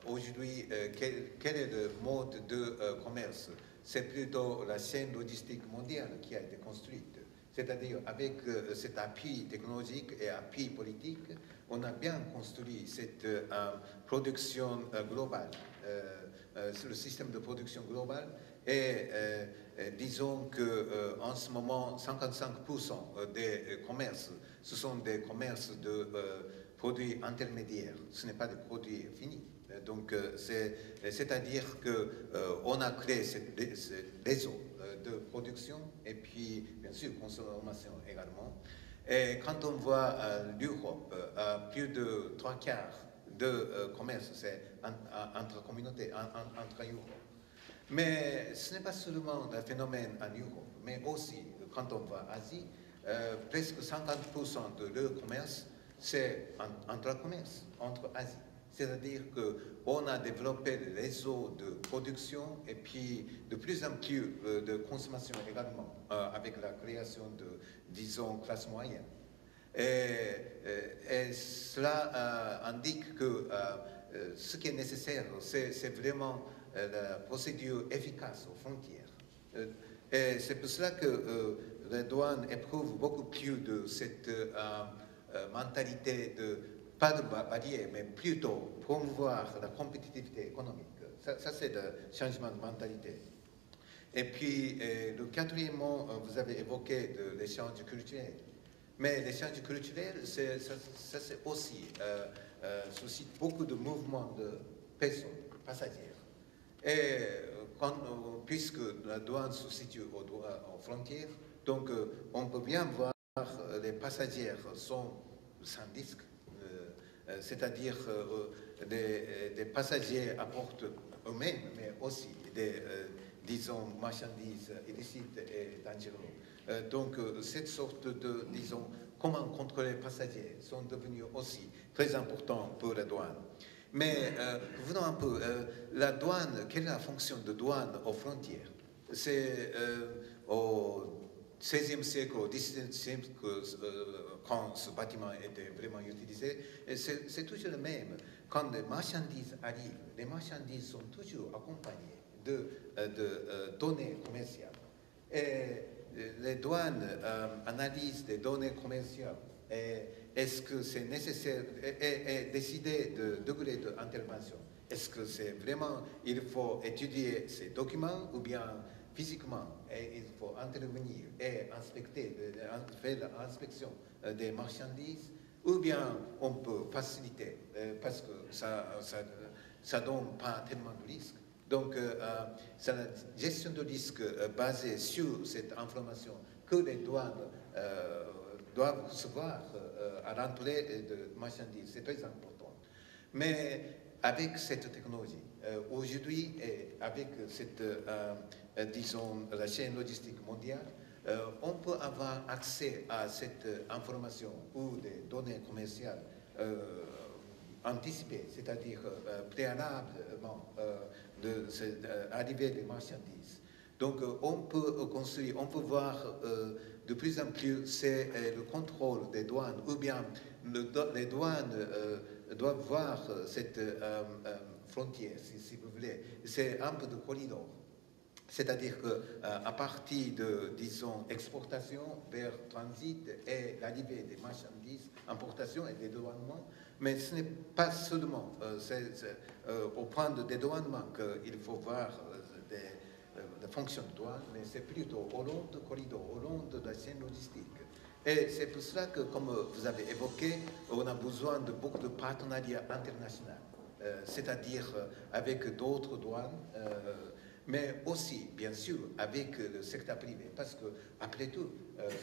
aujourd'hui, quel est le mode de commerce, c'est plutôt la chaîne logistique mondiale qui a été construite. C'est-à-dire, avec cet appui technologique et appui politique, on a bien construit cette production globale, le système de production globale. Et disons qu'en ce moment, 55% des commerces, ce sont des commerces de produits intermédiaires. Ce n'est pas des produits finis. Donc, c'est-à-dire qu'on a créé ce réseau de production et puis, bien sûr, consommation également. Et quand on voit l'Europe, plus de 3/4 de commerce, c'est entre communautés, entre Europe. Mais ce n'est pas seulement un phénomène en Europe, mais aussi, quand on va en Asie, presque 50% de leur commerce, c'est entre commerce, entre Asie. C'est-à-dire qu'on a développé le réseau de production et puis de plus en plus de consommation également, avec la création de, disons, classe moyenne. Et cela indique que ce qui est nécessaire, c'est vraiment la procédure efficace aux frontières. Et c'est pour cela que les douanes éprouvent beaucoup plus de cette mentalité de pas de barrière, mais plutôt promouvoir la compétitivité économique. Ça c'est le changement de mentalité. Et puis, le quatrièmement, vous avez évoqué de l'échange culturel. Mais l'échange culturel, ça c'est aussi suscite beaucoup de mouvements de personnes, passagères. Et puisque la douane se situe aux frontières, donc on peut bien voir les passagers sont sans disque. C'est-à-dire des passagers apportent eux-mêmes, mais aussi des, disons, marchandises illicites et dangereuses. Donc, cette sorte de, disons, comment contrôler les passagers sont devenus aussi très importants pour la douane. Mais venons un peu, la douane, quelle est la fonction de douane aux frontières? C'est au XVIe siècle, au XVIIe siècle, quand ce bâtiment était vraiment utilisé, c'est toujours le même. Quand les marchandises arrivent, les marchandises sont toujours accompagnées de données commerciales. Et les douanes analysent les données commerciales. Est-ce que c'est nécessaire et décider de degré d'intervention? Est-ce que c'est vraiment, il faut étudier ces documents ou bien physiquement, et il faut intervenir et inspecter, faire l'inspection des marchandises, ou bien on peut faciliter, parce que ça donne pas tellement de risques. Donc, c'est la gestion de risque basée sur cette information que les douanes doivent recevoir à l'entrée de marchandises. C'est très important. Mais avec cette technologie. Aujourd'hui, avec cette, disons, la chaîne logistique mondiale, on peut avoir accès à cette information ou des données commerciales anticipées, c'est-à-dire préalablement de l'arrivée des marchandises. Donc, on peut construire, on peut voir de plus en plus, c'est le contrôle des douanes, ou bien les douanes doivent voir cette frontière, si vous voulez. C'est un peu de corridor. C'est-à-dire qu'à partir de, disons, exportation vers transit et l'arrivée des marchandises, importation et dédouanement, mais ce n'est pas seulement au point de dédouanement qu'il faut voir des fonctions de douane, mais c'est plutôt au long du corridor, au long de la chaîne logistique. Et c'est pour cela que, comme vous avez évoqué, on a besoin de beaucoup de partenariats internationaux, c'est-à-dire avec d'autres douanes, mais aussi, bien sûr, avec le secteur privé, parce que, après tout,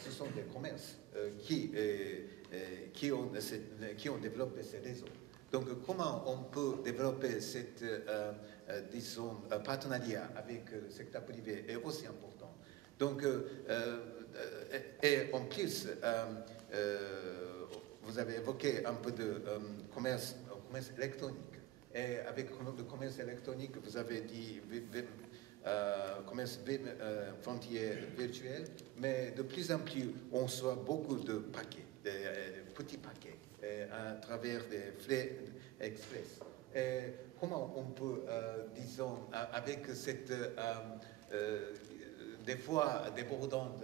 ce sont des commerces qui ont développé ces réseaux. Donc, comment on peut développer cette, disons, partenariat avec le secteur privé est aussi important. Donc, et en plus, vous avez évoqué un peu de commerce électronique. Et avec le commerce électronique, vous avez dit commerce frontière virtuel, mais de plus en plus, on reçoit beaucoup de paquets, des petits paquets, à travers des flux express. Et comment on peut, disons, avec cette, des fois, débordant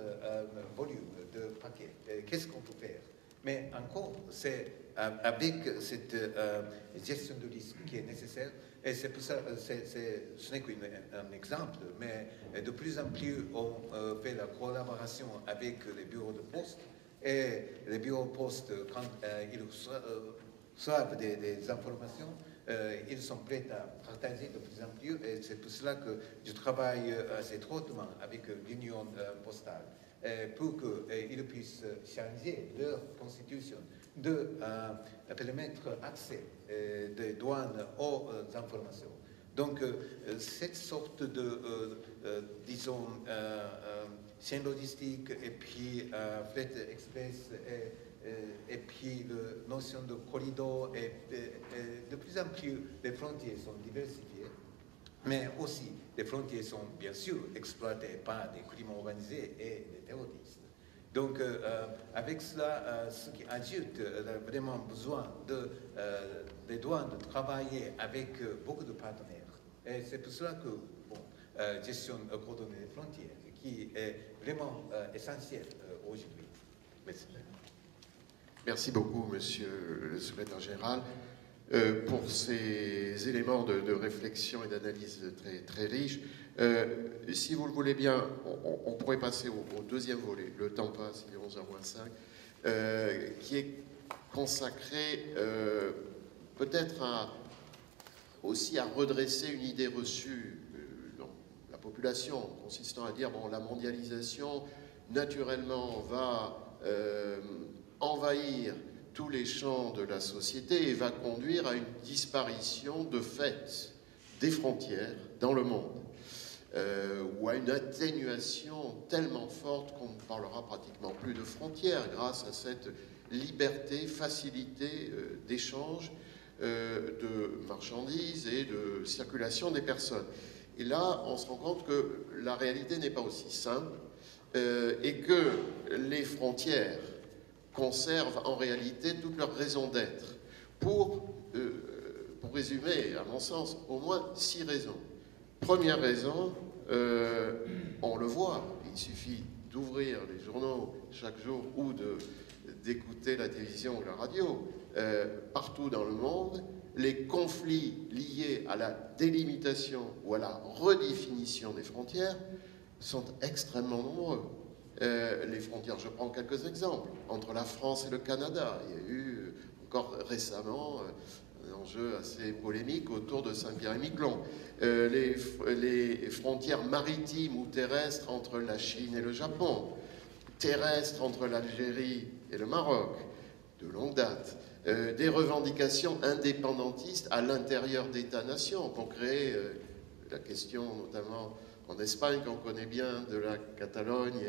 volume de paquets, qu'est-ce qu'on peut faire? Mais encore, c'est avec cette gestion de risque qui est nécessaire, et c'est pour ça, ce n'est qu'un exemple, mais de plus en plus, on fait la collaboration avec les bureaux de poste, et les bureaux de poste, quand ils reçoivent des informations, ils sont prêts à partager de plus en plus, et c'est pour cela que je travaille assez étroitement avec l'Union postale, pour qu'ils puissent changer leur constitution de permettre accès des douanes aux informations. Donc, cette sorte de, disons, chaîne logistique et puis fret express et puis la notion de corridor et de plus en plus, les frontières sont diversifiées, mais aussi les frontières sont bien sûr exploitées par des crimes organisés et des terroristes. Donc, avec cela, ce qui ajoute vraiment besoin des douanes de travailler avec beaucoup de partenaires. Et c'est pour cela que, bon, gestion coordonnée des frontières, qui est vraiment essentielle aujourd'hui. Merci. Merci beaucoup, Monsieur le Secrétaire Général, pour ces éléments de réflexion et d'analyse très, très riches. Si vous le voulez bien, on pourrait passer au deuxième volet. Le temps passe, il est 11h moins 5, qui est consacré peut-être aussi à redresser une idée reçue dans la population, consistant à dire, bon, la mondialisation, naturellement, va envahir tous les champs de la société et va conduire à une disparition de fait des frontières dans le monde. Ou à une atténuation tellement forte qu'on ne parlera pratiquement plus de frontières grâce à cette liberté, facilité d'échange de marchandises et de circulation des personnes. Et là, on se rend compte que la réalité n'est pas aussi simple et que les frontières conservent en réalité toute leur raison d'être. Pour résumer, à mon sens, au moins 6 raisons. Première raison, on le voit, il suffit d'ouvrir les journaux chaque jour ou d'écouter la télévision ou la radio. Partout dans le monde, les conflits liés à la délimitation ou à la redéfinition des frontières sont extrêmement nombreux. Les frontières, je prends quelques exemples, entre la France et le Canada. Il y a eu encore récemment un enjeu assez polémique autour de Saint-Pierre-et-Miquelon. Les frontières maritimes ou terrestres entre la Chine et le Japon, terrestres entre l'Algérie et le Maroc, de longue date. des revendications indépendantistes à l'intérieur d'États-nations pour créer la question, notamment en Espagne, qu'on connaît bien, de la Catalogne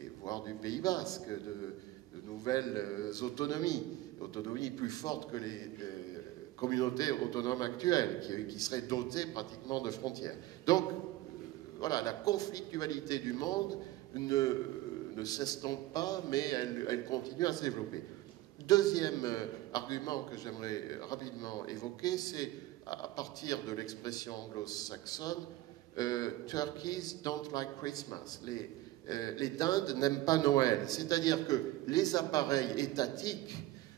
et voire du Pays Basque, de nouvelles autonomies plus fortes que les communautés autonomes actuelles, qui seraient dotées pratiquement de frontières. Donc, voilà, la conflictualité du monde ne s'estompe pas, mais elle continue à se développer. Deuxième argument que j'aimerais rapidement évoquer, c'est à partir de l'expression anglo-saxonne Turkeys don't like Christmas. Les Dindes n'aiment pas Noël. C'est-à-dire que les appareils étatiques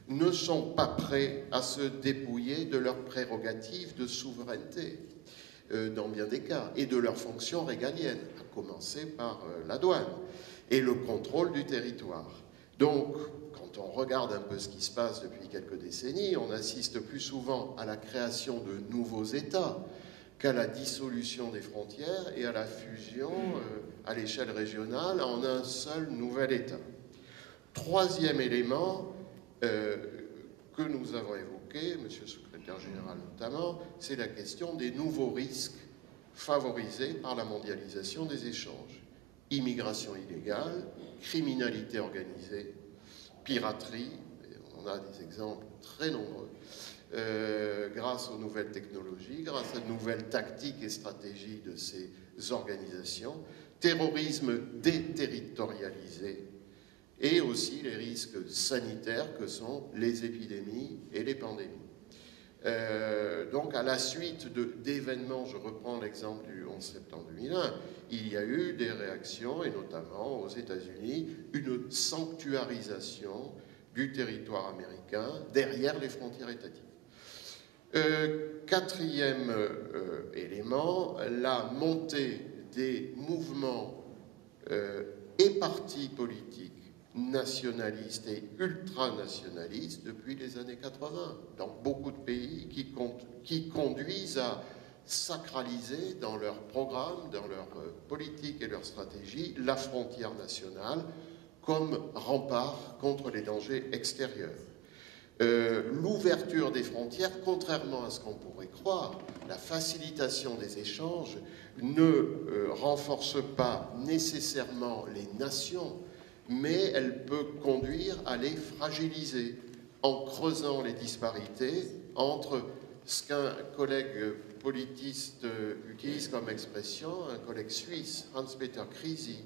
ne sont pas prêts à se dépouiller de leurs prérogatives de souveraineté, dans bien des cas, et de leurs fonctions régaliennes, à commencer par la douane et le contrôle du territoire. Donc, quand on regarde un peu ce qui se passe depuis quelques décennies, on assiste plus souvent à la création de nouveaux États qu'à la dissolution des frontières et à la fusion à l'échelle régionale en un seul nouvel État. Troisième élément que nous avons évoqué, Monsieur le Secrétaire général notamment, c'est la question des nouveaux risques favorisés par la mondialisation des échanges. Immigration illégale, criminalité organisée, piraterie, on a des exemples très nombreux, grâce aux nouvelles technologies, grâce à de nouvelles tactiques et stratégies de ces organisations, terrorisme déterritorialisé, et aussi les risques sanitaires que sont les épidémies et les pandémies. Donc, à la suite d'événements, je reprends l'exemple du 11 septembre 2001, il y a eu des réactions, et notamment aux États-Unis, une sanctuarisation du territoire américain derrière les frontières étatiques. Quatrième élément, la montée des mouvements et partis politiques nationalistes et ultranationalistes depuis les années 80, dans beaucoup de pays qui conduisent à sacraliser dans leur programme, dans leur politique et leur stratégie, la frontière nationale comme rempart contre les dangers extérieurs. L'ouverture des frontières, contrairement à ce qu'on pourrait croire, la facilitation des échanges ne renforce pas nécessairement les nations, mais elle peut conduire à les fragiliser en creusant les disparités entre ce qu'un collègue politiste utilise comme expression, un collègue suisse, Hans-Peter Krisi,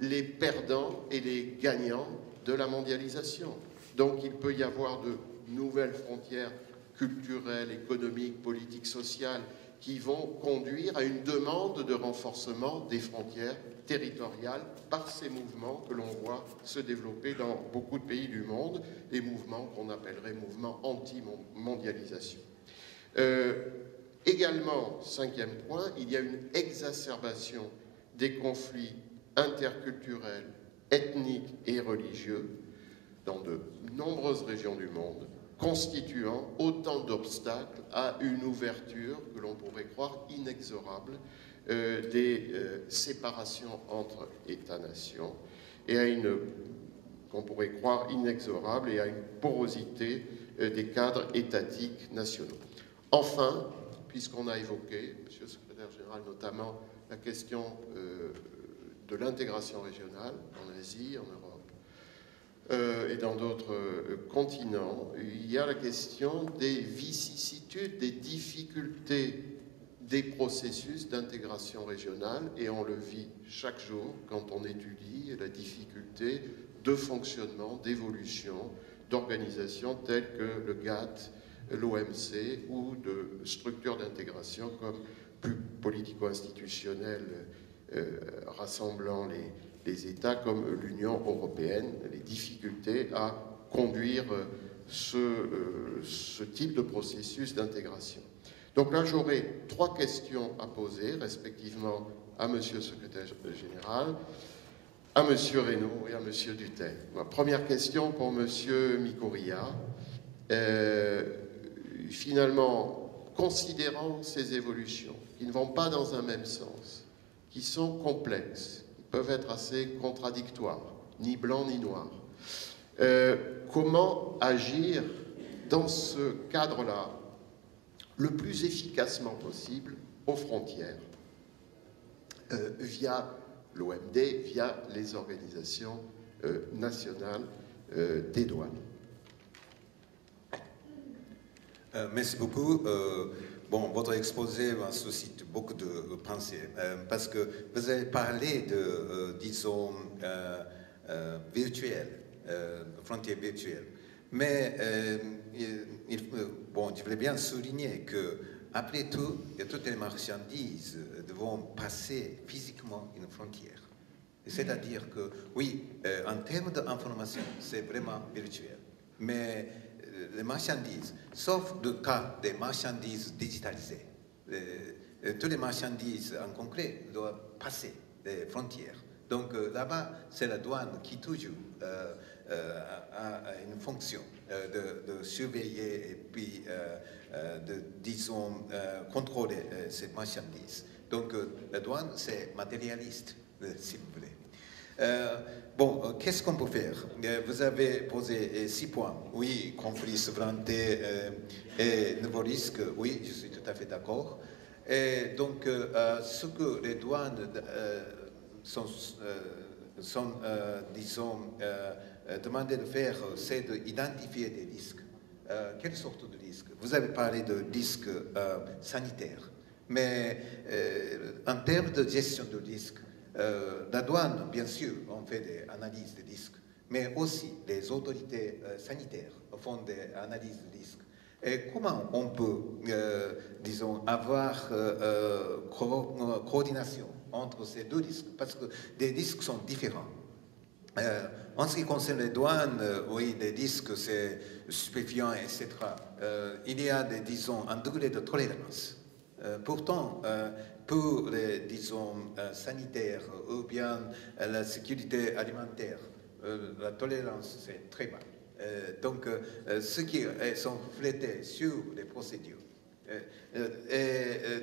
les perdants et les gagnants de la mondialisation. Donc il peut y avoir de nouvelles frontières culturelles, économiques, politiques, sociales qui vont conduire à une demande de renforcement des frontières territoriales par ces mouvements que l'on voit se développer dans beaucoup de pays du monde, des mouvements qu'on appellerait mouvements anti-mondialisation. Également, cinquième point, il y a une exacerbation des conflits interculturels, ethniques et religieux dans de nombreuses régions du monde, constituant autant d'obstacles à une ouverture que l'on pourrait croire inexorable des séparations entre États-nations et à une, qu'on pourrait croire inexorable, et à une porosité des cadres étatiques nationaux. Enfin, puisqu'on a évoqué, Monsieur le Secrétaire général, notamment la question de l'intégration régionale en Asie, en Europe et dans d'autres continents, il y a la question des vicissitudes, des difficultés des processus d'intégration régionale, et on le vit chaque jour quand on étudie la difficulté de fonctionnement, d'évolution, d'organisations telles que le GATT, l'OMC ou de structures d'intégration comme plus politico-institutionnelles rassemblant les États comme l'Union européenne, les difficultés à conduire ce type de processus d'intégration. Donc là, j'aurai trois questions à poser, respectivement à Monsieur le Secrétaire général, à Monsieur Reynaud et à Monsieur Dutheil. Ma première question pour Monsieur Mikoria. Finalement, considérant ces évolutions qui ne vont pas dans un même sens, qui sont complexes, qui peuvent être assez contradictoires, ni blanc ni noir, comment agir dans ce cadre-là, le plus efficacement possible aux frontières, via l'OMD, via les organisations nationales des douanes. Merci beaucoup. Bon, votre exposé suscite beaucoup de pensées parce que vous avez parlé de, disons, virtuel, frontières virtuelles. Mais bon, je voulais bien souligner que après tout, toutes les marchandises devront passer physiquement une frontière. C'est-à-dire que, oui, en termes d'information, c'est vraiment virtuel. Mais les marchandises, sauf le cas des marchandises digitalisées, toutes les marchandises en concret doivent passer les frontières. Donc là-bas, c'est la douane qui toujours a une fonction de surveiller et puis de, disons, contrôler ces marchandises. Donc la douane, c'est matérialiste, si vous voulez. Bon, qu'est-ce qu'on peut faire? Vous avez posé 6 points. Oui, conflit, souveraineté et nouveaux risques. Oui, je suis tout à fait d'accord. Et donc, ce que les douanes sont disons, demandées de faire, c'est d'identifier des risques. Quelle sorte de risques? Vous avez parlé de risques sanitaires. Mais en termes de gestion de risques, la douane, bien sûr, on fait des analyses de risques, mais aussi les autorités sanitaires font des analyses de risques. Et comment on peut, disons, avoir coordination entre ces deux risques? Parce que des risques sont différents. En ce qui concerne les douanes, oui, des risques, c'est stupéfiants, etc. Il y a, disons, un degré de tolérance. Pourtant, pour les, disons, sanitaires ou bien la sécurité alimentaire, la tolérance, c'est très bas. Donc, ce qui sont reflétés sur les procédures.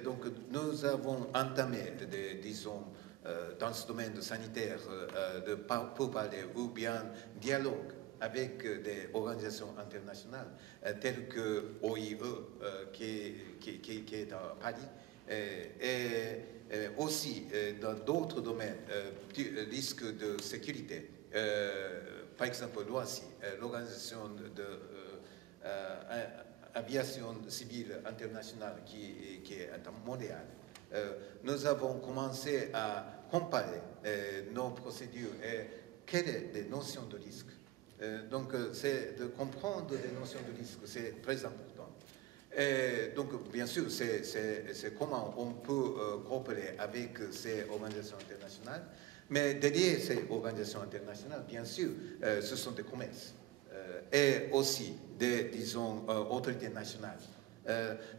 Donc, nous avons entamé, disons, dans ce domaine sanitaire, pour parler ou bien dialogue avec des organisations internationales telles que OIE, qui est à Paris, et aussi dans d'autres domaines, risques de sécurité. Par exemple, l'OACI, l'Organisation de aviation civile internationale qui est à Montréal. Nous avons commencé à comparer nos procédures et quelles sont les notions de risque. Donc, c'est de comprendre les notions de risque, c'est très important. Et donc, bien sûr, c'est comment on peut coopérer avec ces organisations internationales. Mais derrière ces organisations internationales, bien sûr, ce sont des commerces et aussi des, disons, autorités nationales.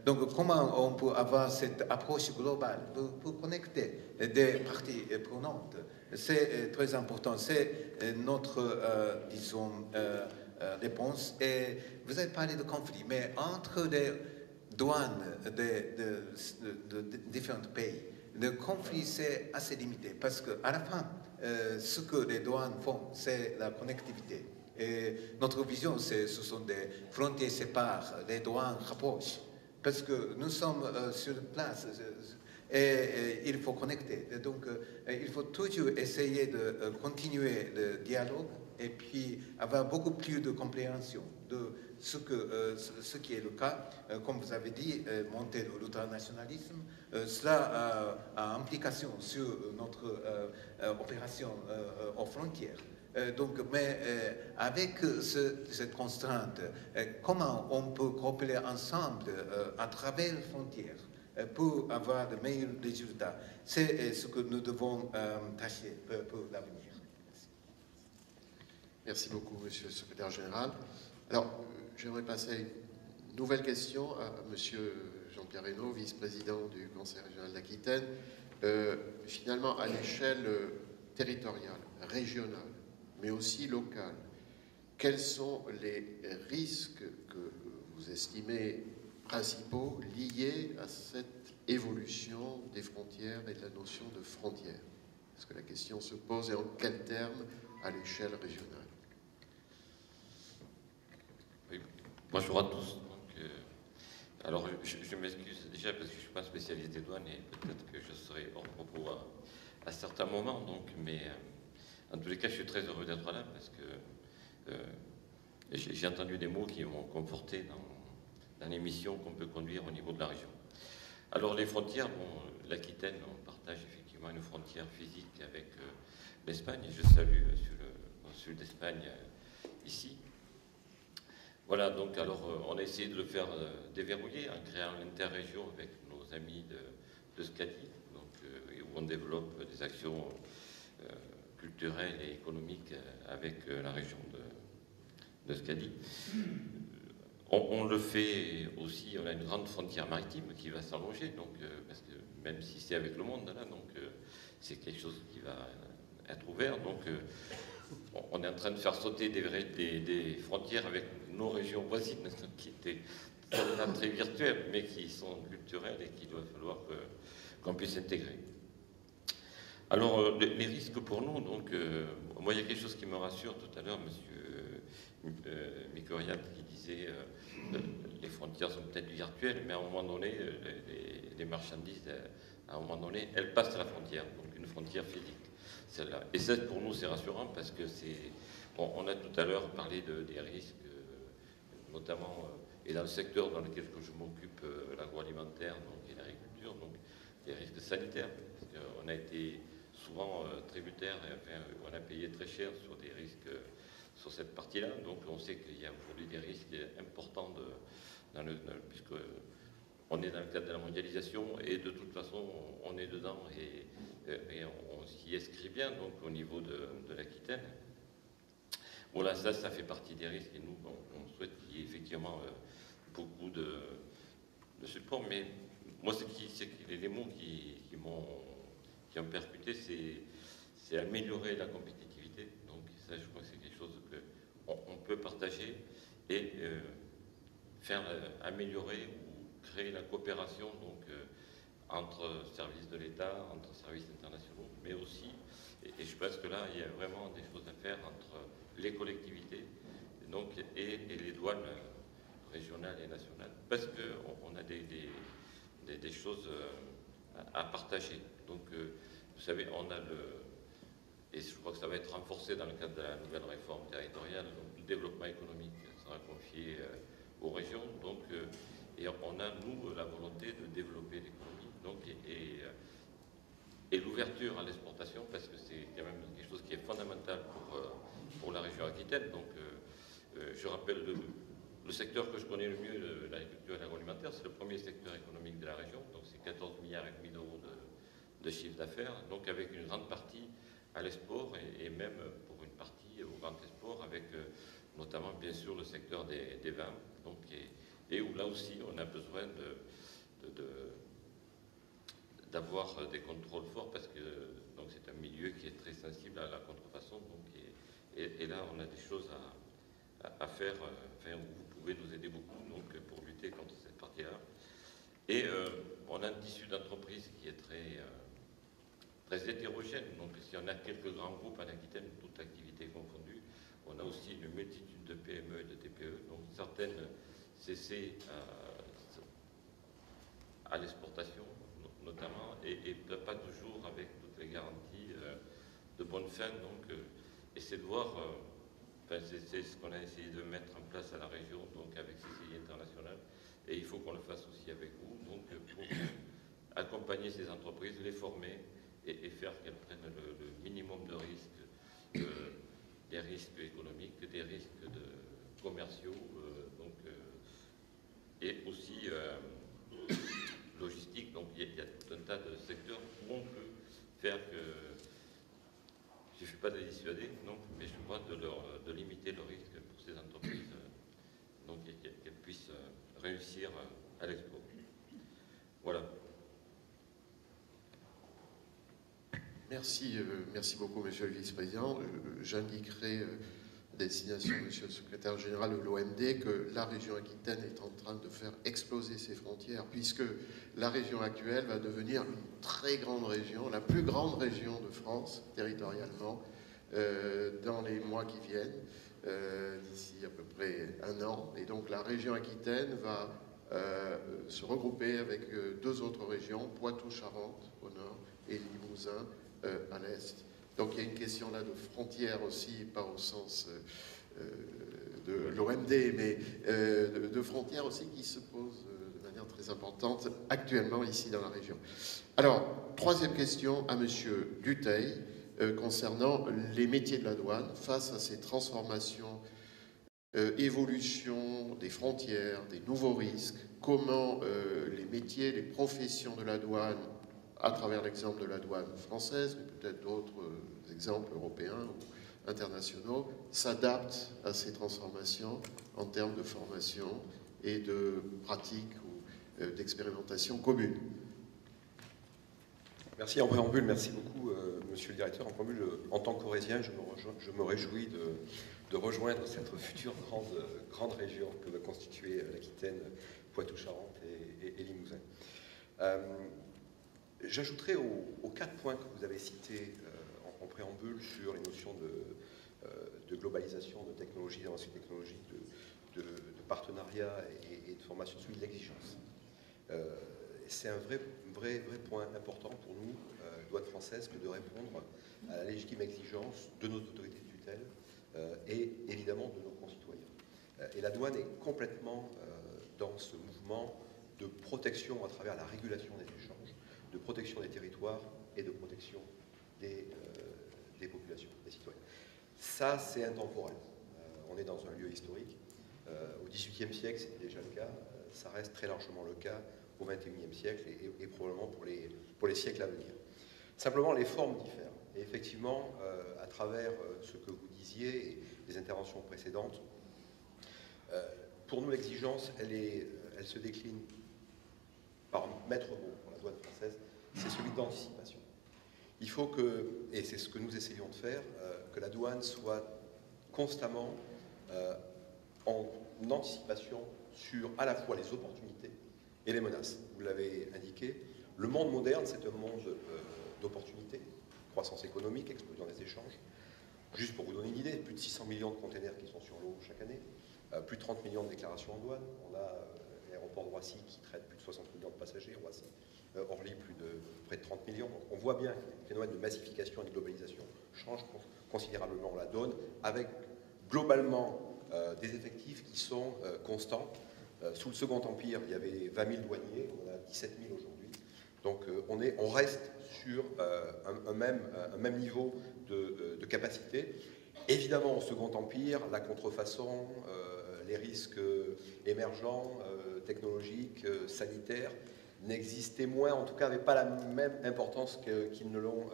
Donc, comment on peut avoir cette approche globale pour connecter des parties prenantes? C'est très important. C'est notre, disons, réponse. Et vous avez parlé de conflit, mais entre les douanes de différents pays, le conflit, c'est assez limité parce qu'à la fin, ce que les douanes font, c'est la connectivité. Et notre vision, ce sont des frontières séparées, les douanes rapprochent, parce que nous sommes sur place et il faut connecter. Et donc, il faut toujours essayer de continuer le dialogue et puis avoir beaucoup plus de compréhension de ce qui est le cas. Comme vous avez dit, monter l'ultranationalisme, cela a implication sur notre opération aux frontières. Donc, mais avec cette contrainte, comment on peut coopérer ensemble à travers les frontières pour avoir de meilleurs résultats? C'est ce que nous devons tâcher pour l'avenir. Merci beaucoup, Monsieur le Secrétaire Général. Alors, j'aimerais passer à une nouvelle question à Monsieur Jean-Pierre Reynaud, vice-président du Conseil régional d'Aquitaine. Finalement, à l'échelle territoriale, régionale, mais aussi locale, quels sont les risques que vous estimez principaux liés à cette évolution des frontières et de la notion de frontière? Est-ce que la question se pose et en quels termes à l'échelle régionale? Oui. Bonjour à tous. Alors, je m'excuse déjà parce que je ne suis pas spécialiste des douanes et peut-être que je serai hors propos à certains moments. Donc, mais en tous les cas, je suis très heureux d'être là parce que j'ai entendu des mots qui m'ont conforté dans les missions qu'on peut conduire au niveau de la région. Alors, les frontières, bon, l'Aquitaine, on partage effectivement une frontière physique avec l'Espagne. Je salue monsieur le consul d'Espagne ici. Voilà, donc alors on a essayé de le faire déverrouiller en créant l'interrégion avec nos amis de Scadi, donc, où on développe des actions culturelles et économiques avec la région de Scadi. On le fait aussi, on a une grande frontière maritime qui va s'allonger, donc, parce que même si c'est avec le monde, là, donc c'est quelque chose qui va être ouvert. Donc on est en train de faire sauter des frontières avec nos régions voisines, qui étaient très virtuelles, mais qui sont culturelles et qu'il doit falloir qu'on puisse intégrer. Alors, les risques pour nous, donc, moi, il y a quelque chose qui me rassure tout à l'heure, M. Mikorian, qui disait les frontières sont peut-être virtuelles, mais à un moment donné, les marchandises, à un moment donné, elles passent la frontière, donc une frontière physique. Celle-là. Et ça, pour nous, c'est rassurant parce que c'est. Bon, on a tout à l'heure parlé des risques, notamment, et dans le secteur dans lequel je m'occupe, l'agroalimentaire et l'agriculture, donc des risques sanitaires. Parce qu'on a été souvent tributaire, enfin, on a payé très cher sur des risques sur cette partie-là. Donc on sait qu'il y a aujourd'hui des risques importants puisque on est dans le cadre de la mondialisation et de toute façon on est dedans et on s'y inscrit bien donc au niveau de l'Aquitaine. Voilà, ça fait partie des risques et nous on souhaite qu'il y ait effectivement beaucoup de support, mais moi les mots qui ont percuté, c'est améliorer la compétitivité. Donc ça, je crois que c'est quelque chose qu'on peut partager et faire améliorer ou créer la coopération donc entre services de l'État, entre services internationaux, mais aussi, et je pense que là, il y a vraiment des choses à faire entre les collectivités donc, et les douanes régionales et nationales, parce qu'on a des choses à partager. Donc, vous savez, on a et je crois que ça va être renforcé dans le cadre de la nouvelle réforme territoriale, donc le développement économique sera confié aux régions, donc, et on a, nous, la volonté de développer l'économie, donc, et l'ouverture à l'exportation, parce que c'est quand même quelque chose qui est fondamental pour la région Aquitaine. Donc, je rappelle le secteur que je connais le mieux, l'agriculture et l'agroalimentaire, c'est le premier secteur économique de la région, donc c'est 14,5 milliards d'euros de chiffre d'affaires, donc avec une grande partie à l'export et même pour une partie au grand export, avec notamment bien sûr le secteur des vins, donc, et où là aussi on a besoin d'avoir des contrôles forts parce que c'est un milieu qui est très sensible à la contrefaçon, donc, et là on a des choses à faire, enfin, où vous pouvez nous aider beaucoup donc, pour lutter contre cette partie-là. Et on a un tissu d'entreprise qui est très hétérogène. Donc si on a quelques grands groupes en Aquitaine, toutes activités confondues, on a aussi une multitude de PME et de TPE, donc certaines cessées à l'exportation notamment, et pas toujours avec toutes les garanties de bonne fin. Donc, et c'est de voir, c'est ce qu'on a essayé de mettre en place à la région, donc avec CCI International, et il faut qu'on le fasse aussi avec vous, donc pour accompagner ces entreprises, les former et faire qu'elles prennent le minimum de risques, des risques économiques, des risques commerciaux, donc, et aussi logistique. Donc il y a tout un tas de secteurs où on peut faire que, je ne suis pas de les dissuader, non, mais je crois de limiter le risque pour ces entreprises, donc qu'elles puissent réussir à l'export. Voilà. Merci beaucoup, Monsieur le Vice-président. J'indiquerai destination Monsieur le Secrétaire Général de l'OMD que la région Aquitaine est en train de faire exploser ses frontières, puisque la région actuelle va devenir une très grande région, la plus grande région de France territorialement dans les mois qui viennent. d'ici à peu près 1 an. Et donc la région Aquitaine va se regrouper avec 2 autres régions, Poitou-Charentes au nord et Limousin à l'est. Donc il y a une question là de frontière aussi, pas au sens de l'OMD, mais de frontières aussi qui se posent de manière très importante actuellement ici dans la région. Alors, troisième question à Monsieur Dutheil concernant les métiers de la douane face à ces transformations, évolution des frontières, des nouveaux risques, comment les métiers, les professions de la douane, à travers l'exemple de la douane française, mais peut-être d'autres exemples européens ou internationaux, s'adaptent à ces transformations en termes de formation et de pratiques ou d'expérimentation commune. Merci. En préambule, merci beaucoup, monsieur le directeur. En préambule, en tant qu'Aurésien, je me réjouis de rejoindre cette future grande région que va constituer l'Aquitaine, Poitou-Charentes et Limousin. J'ajouterai aux 4 points que vous avez cités en préambule sur les notions de globalisation, de technologie, d'avancée technologique, de partenariat et de formation, celui de l'exigence. C'est un vrai point important pour nous, douane française, que de répondre à la légitime exigence de nos autorités de tutelle et évidemment de nos concitoyens. Et la douane est complètement dans ce mouvement de protection à travers la régulation des échanges, de protection des territoires et de protection des populations, des citoyens. Ça, c'est intemporel. On est dans un lieu historique. Au XVIIIe siècle, c'était déjà le cas. Ça reste très largement le cas au XXIe siècle et probablement pour les siècles à venir. Simplement, les formes diffèrent. Et effectivement, à travers ce que vous disiez et les interventions précédentes, pour nous, l'exigence, elle se décline par maître mot pour la douane française, c'est celui d'anticipation. Il faut que, et c'est ce que nous essayons de faire, que la douane soit constamment en anticipation sur à la fois les opportunités et les menaces. Vous l'avez indiqué, le monde moderne, c'est un monde d'opportunités, croissance économique, explosion des échanges. Juste pour vous donner une idée, plus de 600 millions de containers qui sont sur l'eau chaque année, plus de 30 millions de déclarations en douane. On a l'aéroport de Roissy qui traite plus de 60 millions de passagers, Roissy, Orly plus de près de 30 millions. Donc on voit bien que le phénomène de massification et de globalisation change considérablement la donne, avec globalement des effectifs qui sont constants. Sous le Second Empire, il y avait 20 000 douaniers, on a 17 000 aujourd'hui. Donc on reste sur un même niveau de capacité. Évidemment, au Second Empire, la contrefaçon, les risques émergents, technologiques, sanitaires, n'existaient moins, en tout cas n'avaient pas la même importance qu'ils ne l'ont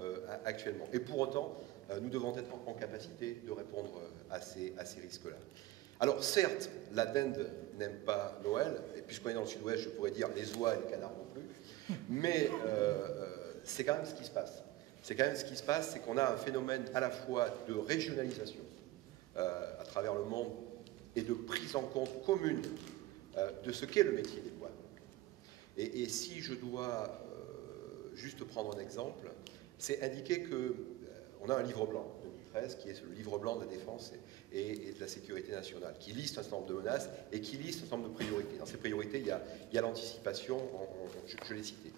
actuellement. Et pour autant, nous devons être en capacité de répondre à ces risques-là. Alors certes, la dinde n'aime pas Noël, et puisqu'on est dans le sud-ouest, je pourrais dire les oies et les canards non plus, mais c'est quand même ce qui se passe. C'est quand même ce qui se passe, c'est qu'on a un phénomène à la fois de régionalisation à travers le monde et de prise en compte commune de ce qu'est le métier des douanes. Et si je dois juste prendre un exemple, c'est indiquer qu'on a un livre blanc 2013 qui est le livre blanc de la défense et de la sécurité nationale, qui liste un certain nombre de menaces et qui liste un certain nombre de priorités. Dans ces priorités, il y a l'anticipation, je l'ai cité.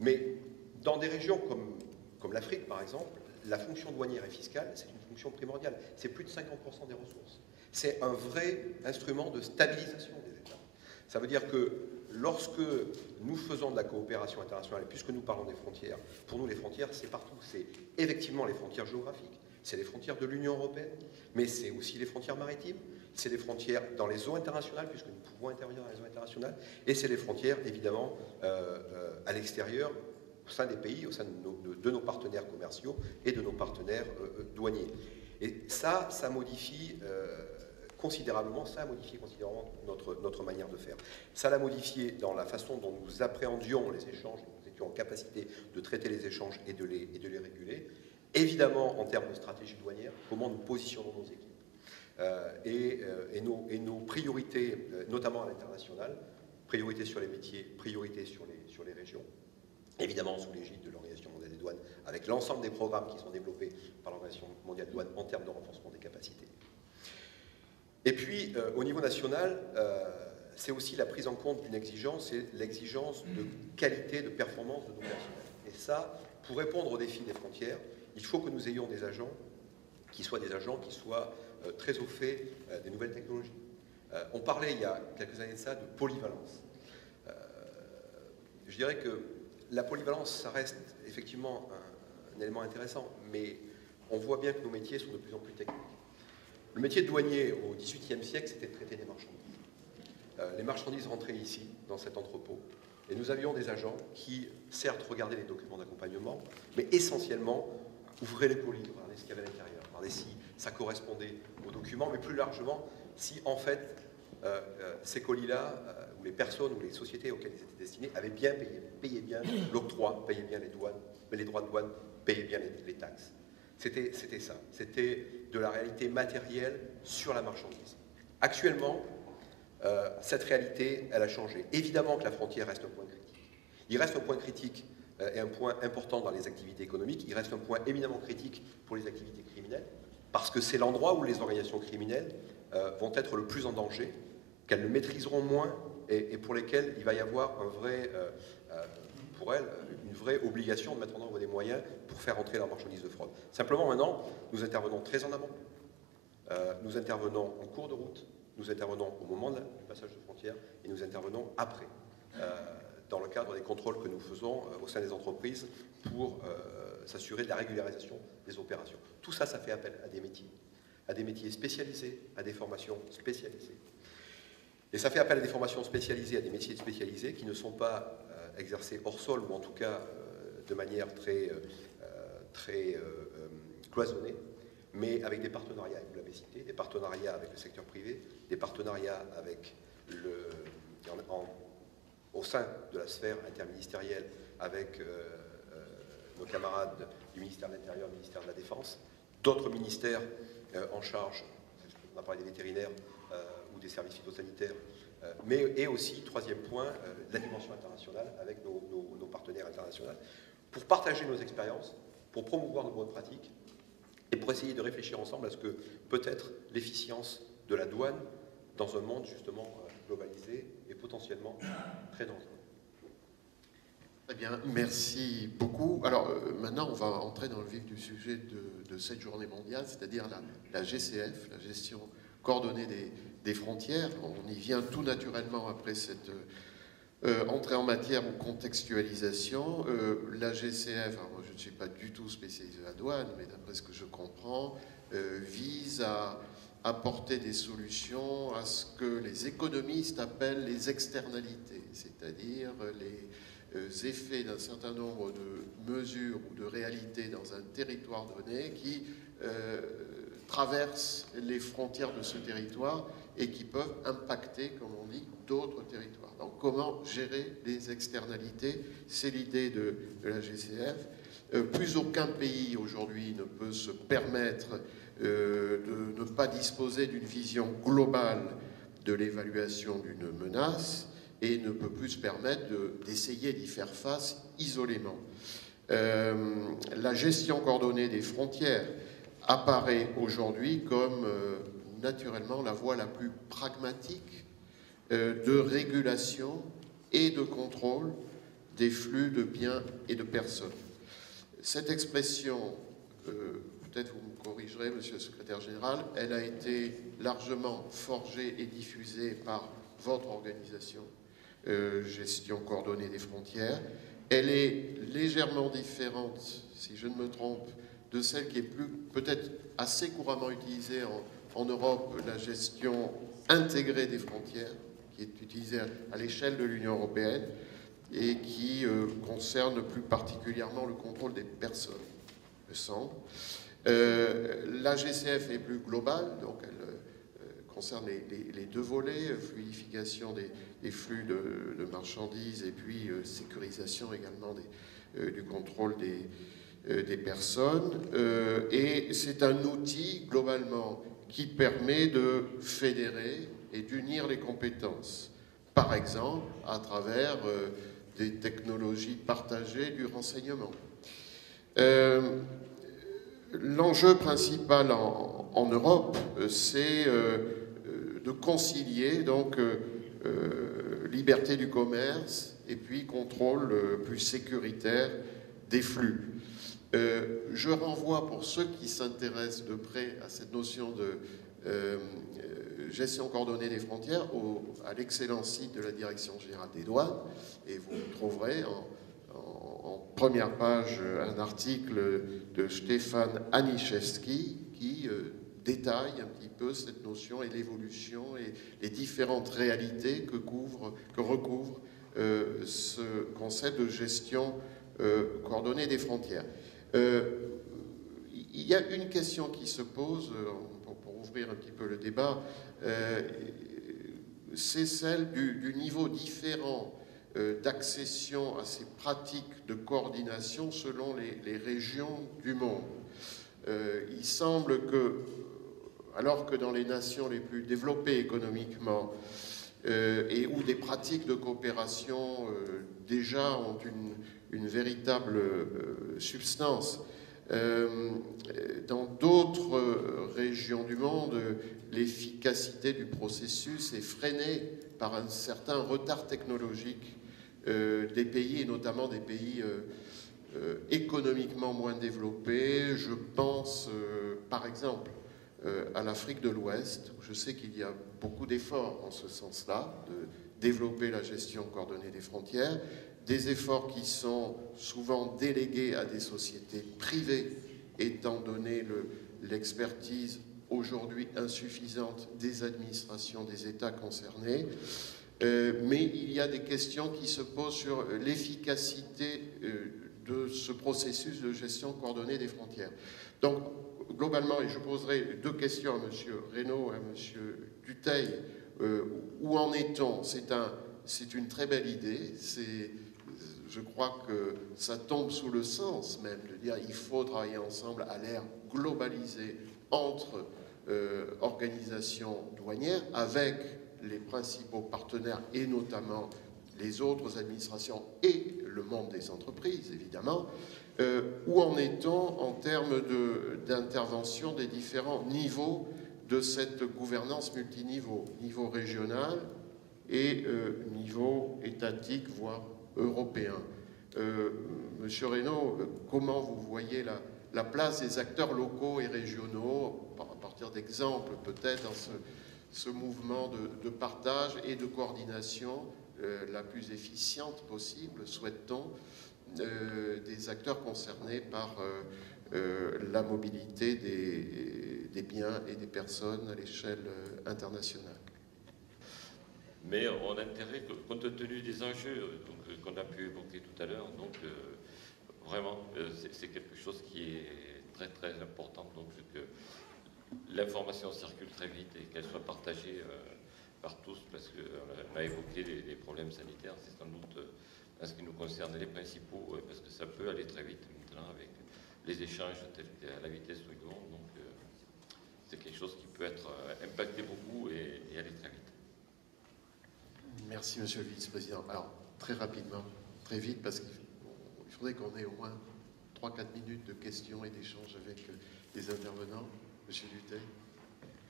Mais dans des régions comme l'Afrique, par exemple, la fonction douanière et fiscale, c'est une fonction primordiale. C'est plus de 50% des ressources. C'est un vrai instrument de stabilisation des États. Ça veut dire que lorsque nous faisons de la coopération internationale, et puisque nous parlons des frontières, pour nous les frontières, c'est partout. C'est effectivement les frontières géographiques, c'est les frontières de l'Union européenne, mais c'est aussi les frontières maritimes, c'est les frontières dans les eaux internationales, puisque nous pouvons intervenir dans les eaux internationales, et c'est les frontières, évidemment, à l'extérieur, au sein des pays, au sein de nos partenaires commerciaux et de nos partenaires douaniers. Et ça modifie considérablement notre manière de faire. Ça l'a modifié dans la façon dont nous appréhendions les échanges, nous étions en capacité de traiter les échanges et de les réguler. Évidemment, en termes de stratégie douanière, comment nous positionnons nos équipes et nos priorités, notamment à l'international, priorité sur les métiers, priorité sur les régions, évidemment sous l'égide de l'Organisation mondiale des douanes, avec l'ensemble des programmes qui sont développés par l'Organisation mondiale des douanes en termes de renforcement des capacités. Et puis, au niveau national, c'est aussi la prise en compte d'une exigence, c'est l'exigence de qualité, de performance de nos personnels. Et ça, pour répondre aux défis des frontières, il faut que nous ayons des agents qui soient très au fait des nouvelles technologies. On parlait il y a quelques années de ça, de polyvalence. Je dirais que la polyvalence, ça reste effectivement un élément intéressant, mais on voit bien que nos métiers sont de plus en plus techniques. Le métier de douanier au XVIIIe siècle, c'était de traiter des marchandises. Les marchandises rentraient ici, dans cet entrepôt, et nous avions des agents qui, certes, regardaient les documents d'accompagnement, mais essentiellement ouvraient les colis, regardaient ce qu'il y avait à l'intérieur, regardaient si ça correspondait aux documents, mais plus largement, si en fait ces colis-là, ou les personnes ou les sociétés auxquelles ils étaient destinés, avaient bien payaient bien l'octroi, payaient bien les douanes, les droits de douane, payaient bien les taxes. C'était ça, c'était de la réalité matérielle sur la marchandise. Actuellement, cette réalité, elle a changé. Évidemment que la frontière reste un point critique. Il reste un point critique et un point important dans les activités économiques. Il reste un point éminemment critique pour les activités criminelles, parce que c'est l'endroit où les organisations criminelles vont être le plus en danger, qu'elles le maîtriseront moins et pour lesquelles il va y avoir pour elles une vraie obligation de mettre en œuvre des moyens pour faire entrer leurs marchandises de fraude. Simplement, maintenant, nous intervenons très en amont. Nous intervenons en cours de route, nous intervenons au moment du passage de frontière et nous intervenons après, dans le cadre des contrôles que nous faisons au sein des entreprises pour s'assurer de la régularisation des opérations. Tout ça, ça fait appel à des métiers spécialisés, à des formations spécialisées. Et ça fait appel à des formations spécialisées, à des métiers spécialisés qui ne sont pas exercés hors sol ou en tout cas de manière très cloisonnée, mais avec des partenariats, vous l'avez cité, des partenariats avec le secteur privé, des partenariats avec au sein de la sphère interministérielle avec nos camarades du ministère de l'Intérieur, du ministère de la Défense, d'autres ministères en charge, on a parlé des vétérinaires ou des services phytosanitaires, et aussi, troisième point, la dimension internationale avec nos partenaires internationaux, pour partager nos expériences, pour promouvoir nos bonnes pratiques, et pour essayer de réfléchir ensemble à ce que peut être l'efficience de la douane dans un monde justement globalisé et potentiellement très dangereux. Très bien, merci beaucoup. Alors maintenant, on va entrer dans le vif du sujet de cette journée mondiale, c'est-à-dire la GCF, la gestion coordonnée des frontières. On y vient tout naturellement après cette entrée en matière ou contextualisation. La GCF, alors moi je ne suis pas du tout spécialisé de la douane, mais d'après ce que je comprends, vise à apporter des solutions à ce que les économistes appellent les externalités, c'est-à-dire les effets d'un certain nombre de mesures ou de réalités dans un territoire donné qui traversent les frontières de ce territoire et qui peuvent impacter, comme on dit, d'autres territoires. Donc comment gérer les externalités, c'est l'idée de la GCF. Plus aucun pays aujourd'hui ne peut se permettre de ne pas disposer d'une vision globale de l'évaluation d'une menace et ne peut plus se permettre d'essayer d'y faire face isolément. La gestion coordonnée des frontières apparaît aujourd'hui comme naturellement la voie la plus pragmatique de régulation et de contrôle des flux de biens et de personnes. Cette expression, peut-être vous me corrigerez, Monsieur le Secrétaire Général, elle a été largement forgée et diffusée par votre organisation, Gestion coordonnée des frontières. Elle est légèrement différente, si je ne me trompe, de celle qui est peut-être assez couramment utilisée en Europe, la gestion intégrée des frontières, qui est utilisée à l'échelle de l'Union européenne et qui concerne plus particulièrement le contrôle des personnes, me semble. La GCF est plus globale, donc elle concerne les deux volets, fluidification des flux de marchandises et puis sécurisation également du contrôle des personnes. Et c'est un outil, globalement, qui permet de fédérer et d'unir les compétences. Par exemple, à travers des technologies partagées du renseignement. L'enjeu principal en Europe, c'est de concilier donc liberté du commerce et puis contrôle plus sécuritaire des flux. Je renvoie pour ceux qui s'intéressent de près à cette notion de gestion coordonnée des frontières à l'excellent site de la Direction générale des douanes, et vous trouverez en première page un article de Stéphane Aniszewski qui détaille un petit peu cette notion et l'évolution et les différentes réalités que recouvre ce concept de gestion coordonnée des frontières. Il y a une question qui se pose, pour ouvrir un petit peu le débat, c'est celle du niveau différent d'accession à ces pratiques de coordination selon les régions du monde. Il semble que, alors que dans les nations les plus développées économiquement, et où des pratiques de coopération déjà ont une véritable substance, dans d'autres régions du monde, l'efficacité du processus est freinée par un certain retard technologique des pays, et notamment des pays économiquement moins développés. Je pense par exemple à l'Afrique de l'Ouest, où je sais qu'il y a beaucoup d'efforts en ce sens-là, de développer la gestion coordonnée des frontières, des efforts qui sont souvent délégués à des sociétés privées, étant donné l'expertise aujourd'hui insuffisante des administrations des États concernés. Mais il y a des questions qui se posent sur l'efficacité de ce processus de gestion coordonnée des frontières. Donc, globalement, et je poserai deux questions à M. Reynaud et à M. Dutheil. Où en est-on? C'est une très belle idée. Je crois que ça tombe sous le sens même de dire qu'il faut travailler ensemble à l'ère globalisée entre organisations douanières avec les principaux partenaires et notamment les autres administrations et le monde des entreprises, évidemment. Où en est-on en termes d'intervention des différents niveaux de cette gouvernance multiniveau, niveau régional et niveau étatique, voire européen. Monsieur Reynaud, comment vous voyez la place des acteurs locaux et régionaux, à partir d'exemples peut-être, dans ce mouvement de partage et de coordination la plus efficiente possible, souhaite-t-on, des acteurs concernés par la mobilité des biens et des personnes à l'échelle internationale? Mais on a intérêt, compte tenu des enjeux qu'on a pu évoquer tout à l'heure, donc vraiment, c'est quelque chose qui est très très important, donc que l'information circule très vite et qu'elle soit partagée par tous, parce qu'on a évoqué les problèmes sanitaires, c'est sans doute, en ce qui nous concerne, les principaux, parce que ça peut aller très vite maintenant avec les échanges à la vitesse où ils vont, donc c'est quelque chose qui peut être impacté beaucoup et aller très vite. Merci, Monsieur le Vice-président. Alors, très rapidement, très vite, parce qu'il faudrait qu'on ait au moins 3-4 minutes de questions et d'échanges avec les intervenants. Monsieur Dutheil.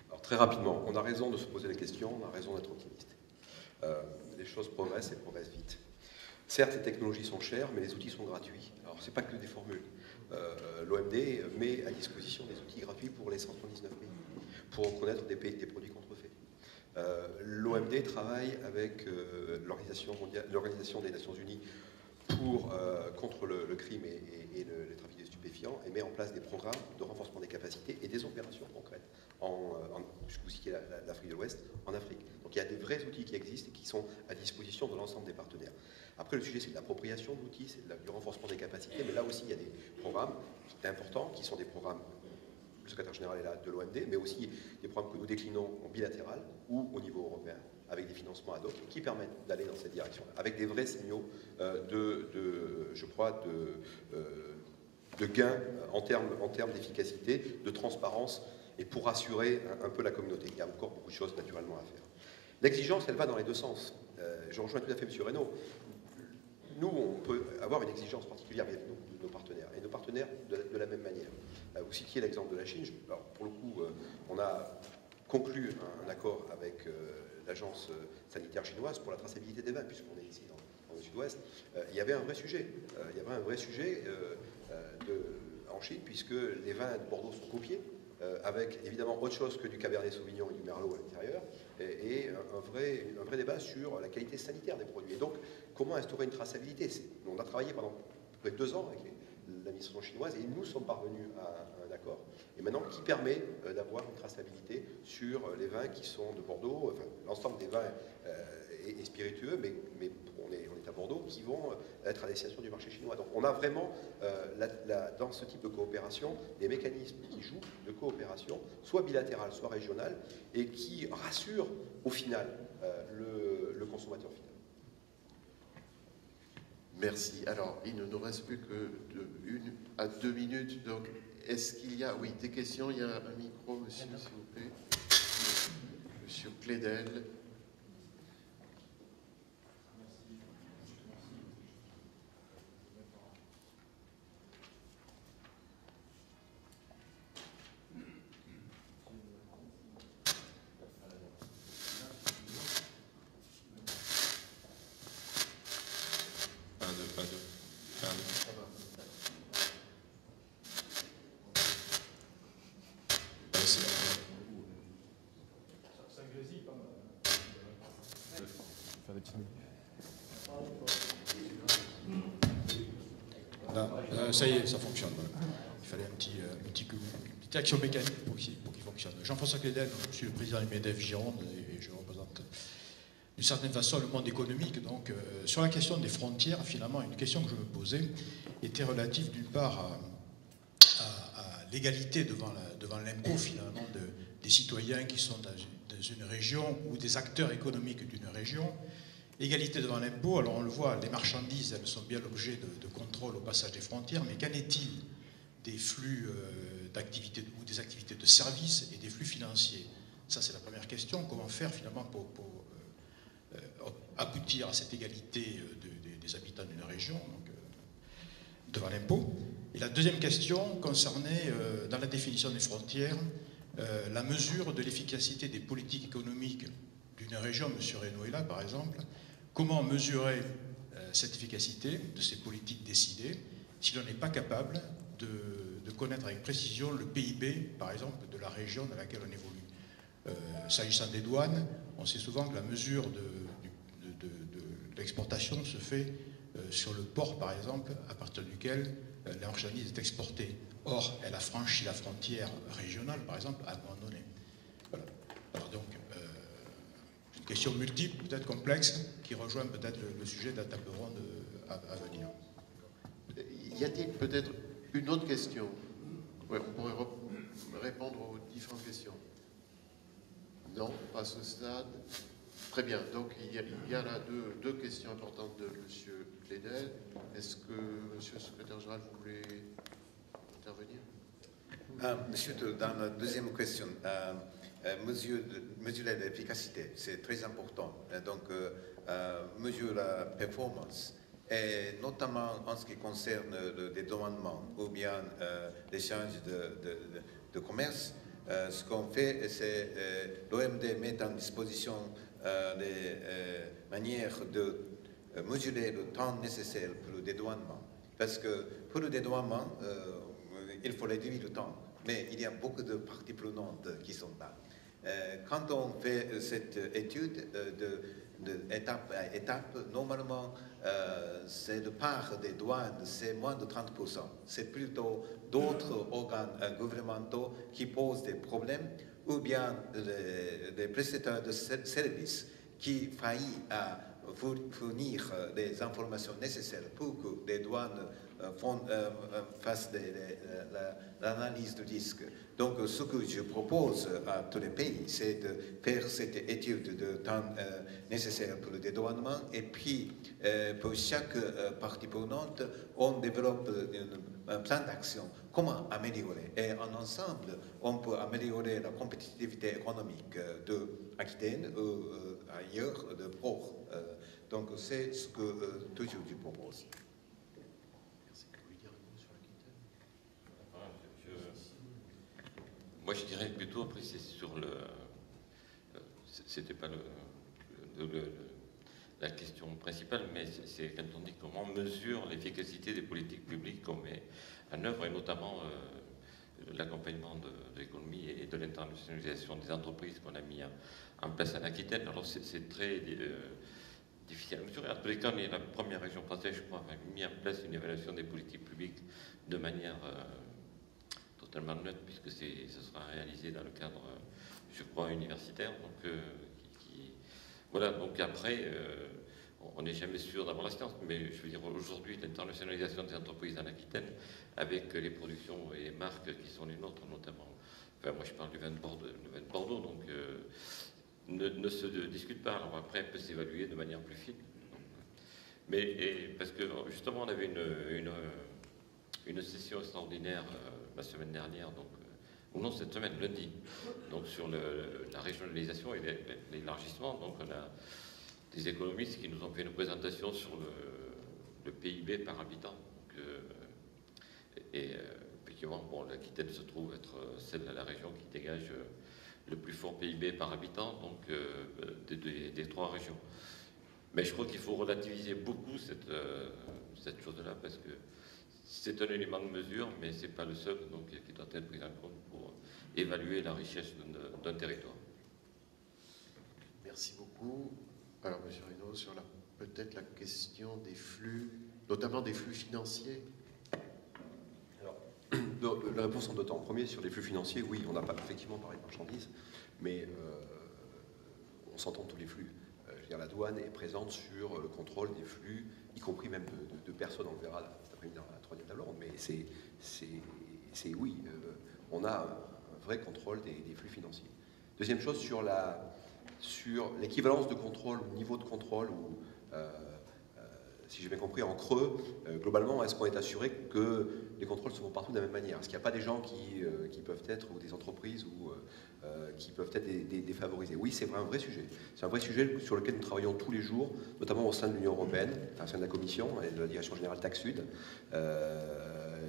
Alors, très rapidement, on a raison de se poser la question, on a raison d'être optimiste. Les choses progressent et progressent vite. Certes, les technologies sont chères, mais les outils sont gratuits. Alors, ce n'est pas que des formules. L'OMD met à disposition des outils gratuits pour les 179 pays, pour reconnaître des produits contrefaits. L'OMD travaille avec l'Organisation des Nations Unies contre le crime et le trafic de stupéfiants, et met en place des programmes de renforcement des capacités et des opérations concrètes. Je vous cite l'Afrique de l'Ouest, en Afrique. Donc il y a des vrais outils qui existent et qui sont à disposition de l'ensemble des partenaires. Après, le sujet, c'est de l'appropriation d'outils, c'est du renforcement des capacités, mais là aussi, il y a des programmes importants qui sont des programmes, le secrétaire général est là, de l'OMD, mais aussi des programmes que nous déclinons en bilatéral ou au niveau européen, avec des financements ad hoc, qui permettent d'aller dans cette direction-là, avec des vrais signaux de gains en termes d'efficacité, de transparence, et pour rassurer un peu la communauté. Il y a encore beaucoup de choses naturellement à faire. L'exigence, elle va dans les deux sens. Je rejoins tout à fait M. Reynaud. Nous, on peut avoir une exigence particulière avec nos partenaires, et nos partenaires de la même manière. Vous citiez l'exemple de la Chine. Alors, pour le coup, on a conclu un accord avec l'agence sanitaire chinoise pour la traçabilité des vins, puisqu'on est ici dans le sud-ouest. Il y avait un vrai sujet. Il y avait un vrai sujet en Chine, puisque les vins de Bordeaux sont copiés, avec évidemment autre chose que du Cabernet Sauvignon et du Merlot à l'intérieur, et un vrai débat sur la qualité sanitaire des produits. Et donc, comment instaurer une traçabilité? On a travaillé pendant près de 2 ans avec l'administration chinoise, et nous sommes parvenus à un accord, et maintenant qui permet d'avoir une traçabilité sur les vins qui sont de Bordeaux, enfin l'ensemble des vins et spiritueux, mais on est à Bordeaux, qui vont être à destination du marché chinois. Donc on a vraiment, dans ce type de coopération, des mécanismes qui jouent de coopération, soit bilatérale, soit régionale, et qui rassurent au final le consommateur final. Merci. Alors, il ne nous reste plus que 1 à 2 minutes. Donc, est-ce qu'il y a, oui, des questions? Il y a un micro, monsieur, s'il vous plaît. Monsieur Clédel. Ça y est, ça fonctionne. Il fallait une petite action mécanique pour qu'il fonctionne. Jean-François Clédel, je suis le président du MEDEF Gironde et je représente d'une certaine façon le monde économique. Donc, sur la question des frontières, finalement, une question que je me posais était relative d'une part à l'égalité devant l'impôt, finalement, des citoyens qui sont dans une région ou des acteurs économiques d'une région. Égalité devant l'impôt, alors on le voit, les marchandises, elles sont bien l'objet de contrôle au passage des frontières, mais qu'en est-il des flux d'activités ou des activités de services et des flux financiers? Ça, c'est la première question. Comment faire finalement pour aboutir à cette égalité des habitants d'une région devant l'impôt? Et la deuxième question concernait, dans la définition des frontières, la mesure de l'efficacité des politiques économiques d'une région. M. Reynaud est là, par exemple. Comment mesurer cette efficacité de ces politiques décidées si l'on n'est pas capable de connaître avec précision le PIB, par exemple, de la région dans laquelle on évolue? S'agissant des douanes, on sait souvent que la mesure de l'exportation se fait sur le port, par exemple, à partir duquel la marchandise est exportée. Or, elle a franchi la frontière régionale, par exemple, à un moment donné. Voilà. Alors donc, une question multiple, peut-être complexe, qui rejoint peut-être le sujet de la table ronde à venir. Y a-t-il peut-être une autre question? Ouais, on pourrait répondre aux différentes questions. Non, pas à ce stade. Très bien. Donc, il y a là deux questions importantes de M. Clédel. Est-ce que M. le secrétaire général voulait intervenir? Monsieur, dans la deuxième question, mesurer l'efficacité, c'est très important. Donc, mesurer la performance, et notamment en ce qui concerne le dédouanement ou bien l'échange de commerce. Ce qu'on fait, c'est l'OMD met en disposition des manières de mesurer le temps nécessaire pour le dédouanement. Parce que pour le dédouanement, il faut réduire le temps, mais il y a beaucoup de parties prenantes qui sont là. Quand on fait cette étude d'étape à étape, normalement, c'est de part des douanes, c'est moins de 30%. C'est plutôt d'autres organes gouvernementaux qui posent des problèmes, ou bien les prestataires de services qui faillissent à fournir des informations nécessaires pour que les douanes fassent l'analyse de risque. Donc, ce que je propose à tous les pays, c'est de faire cette étude de temps nécessaire pour le dédouanement, et puis pour chaque partie prenante, on développe un plan d'action. Comment améliorer? Et en ensemble, on peut améliorer la compétitivité économique de Aquitaine ou ailleurs de Port. Donc, c'est ce que toujours je propose. Moi, je dirais plutôt, après, c'est sur c'était pas la question principale, mais c'est quand on dit comment on mesure l'efficacité des politiques publiques qu'on met en œuvre, et notamment l'accompagnement de l'économie et de l'internationalisation des entreprises qu'on a mis en place en Aquitaine. Alors c'est très difficile à mesurer. En tous les cas, on est la première région française, je crois, a mis en place une évaluation des politiques publiques de manière totalement neutre, puisque ce sera réalisé dans le cadre, je crois, universitaire. Donc, voilà, donc après, on n'est jamais sûr d'avoir la science, mais je veux dire, aujourd'hui, l'internationalisation des entreprises en Aquitaine, avec les productions et les marques qui sont les nôtres, notamment, enfin, moi je parle du vin de Bordeaux, donc ne se discute pas. Alors après, elle peut s'évaluer de manière plus fine. Parce que justement, on avait une session extraordinaire la semaine dernière, donc, ou non, cette semaine, lundi, donc sur la régionalisation et l'élargissement. Donc on a des économistes qui nous ont fait une présentation sur le PIB par habitant. Donc, effectivement, bon, l'Aquitaine se trouve être celle de la région qui dégage le plus fort PIB par habitant, donc des trois régions. Mais je crois qu'il faut relativiser beaucoup cette chose-là, parce que c'est un élément de mesure, mais ce n'est pas le seul, donc, qui doit être pris en compte pour évaluer la richesse d'un territoire. Merci beaucoup. Alors, M. Reynaud, sur peut-être la question des flux, notamment des flux financiers. Alors, la réponse en deux temps. Premier, sur les flux financiers, oui, on n'a pas effectivement parlé de marchandises, mais on s'entend tous les flux. Je veux dire, la douane est présente sur le contrôle des flux, y compris même de personnes, on le verra cet après-midi dans la troisième table ronde, mais c'est oui, on a un vrai contrôle des flux financiers. Deuxième chose, sur l'équivalence de contrôle, ou niveau de contrôle, ou si j'ai bien compris, en creux, globalement, est-ce qu'on est assuré que les contrôles se font partout de la même manière? Est-ce qu'il n'y a pas des gens qui peuvent être, ou des entreprises, ou qui peuvent être défavorisés? Oui, c'est un vrai sujet. C'est un vrai sujet sur lequel nous travaillons tous les jours, notamment au sein de l'Union européenne, enfin, au sein de la Commission et de la Direction générale Taxe Sud,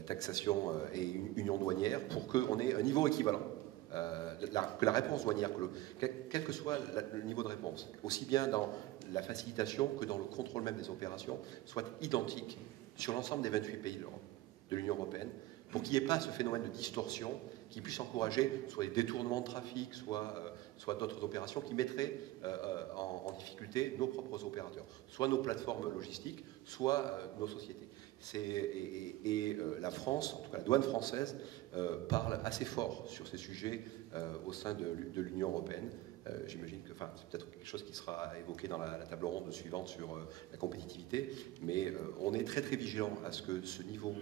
taxation et union douanière, pour qu'on ait un niveau équivalent. Que la réponse douanière, quel que soit le niveau de réponse, aussi bien dans la facilitation que dans le contrôle même des opérations, soit identique sur l'ensemble des 28 pays de l'Union européenne, pour qu'il n'y ait pas ce phénomène de distorsion qui puisse encourager soit les détournements de trafic, soit d'autres opérations qui mettraient en difficulté nos propres opérateurs, soit nos plateformes logistiques, soit nos sociétés. La France, en tout cas la douane française, parle assez fort sur ces sujets au sein de l'Union européenne. J'imagine que c'est peut-être quelque chose qui sera évoqué dans la table ronde suivante sur la compétitivité, mais on est très très vigilant à ce que ce niveau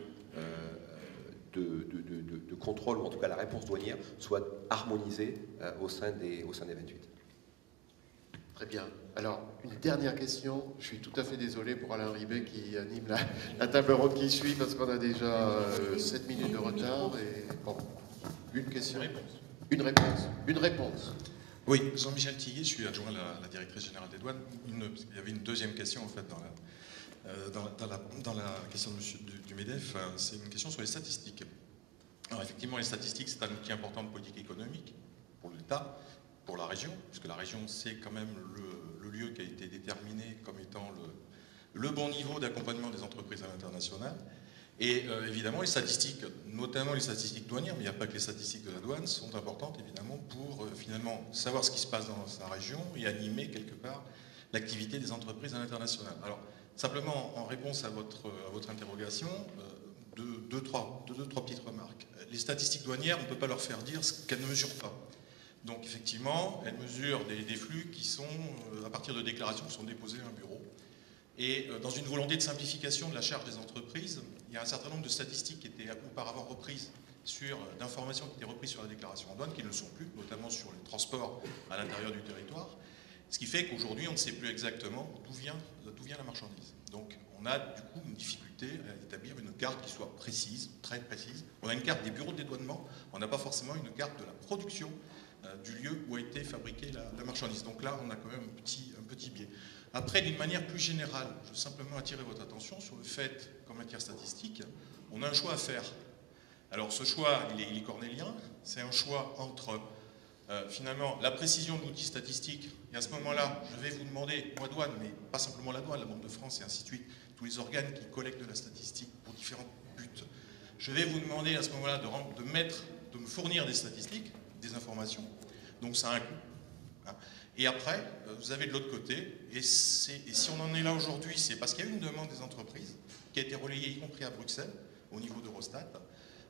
de contrôle, ou en tout cas la réponse douanière, soit harmonisée au sein des 28. Très bien. Alors, une dernière question. Je suis tout à fait désolé pour Alain Ribet qui anime la table ronde qui suit, parce qu'on a déjà 7 minutes de retard. Et bon, une question. Une réponse. Oui, Jean-Michel Tiguet, je suis adjoint à la directrice générale des douanes. Il y avait une deuxième question en fait dans la question du MEDEF, c'est une question sur les statistiques. Alors effectivement, les statistiques, c'est un outil important de politique économique pour l'État, pour la région, puisque la région, c'est quand même le lieu qui a été déterminé comme étant le bon niveau d'accompagnement des entreprises à l'international. Et évidemment, les statistiques, notamment les statistiques douanières, mais il n'y a pas que les statistiques de la douane, sont importantes évidemment pour finalement savoir ce qui se passe dans sa région et animer quelque part l'activité des entreprises à l'international. Alors, simplement en réponse à votre interrogation, deux, trois petites remarques. Les statistiques douanières, on ne peut pas leur faire dire ce qu'elles ne mesurent pas. Donc effectivement, elles mesurent des flux qui sont, à partir de déclarations qui sont déposées à un bureau. Et dans une volonté de simplification de la charge des entreprises, il y a un certain nombre de statistiques qui étaient auparavant reprises d'informations qui étaient reprises sur la déclaration en douane, qui ne le sont plus, notamment sur le transport à l'intérieur du territoire. Ce qui fait qu'aujourd'hui, on ne sait plus exactement d'où vient la marchandise. Donc on a du coup une difficulté à établir une carte qui soit précise, très précise. On a une carte des bureaux de dédouanement, on n'a pas forcément une carte de la production du lieu où a été fabriquée la marchandise. Donc là, on a quand même un petit biais. Après, d'une manière plus générale, je veux simplement attirer votre attention sur le fait qu'en matière statistique, on a un choix à faire. Alors ce choix, il est cornélien, c'est un choix entre finalement la précision de l'outil statistique. Et à ce moment-là, je vais vous demander, moi douane, mais pas simplement la douane, la Banque de France et ainsi de suite, tous les organes qui collectent de la statistique pour différents buts. Je vais vous demander à ce moment-là de me fournir des statistiques, des informations. Donc ça a un coût. Hein. Et après, vous avez de l'autre côté, et si on en est là aujourd'hui, c'est parce qu'il y a eu une demande des entreprises qui a été relayée, y compris à Bruxelles, au niveau d'Eurostat.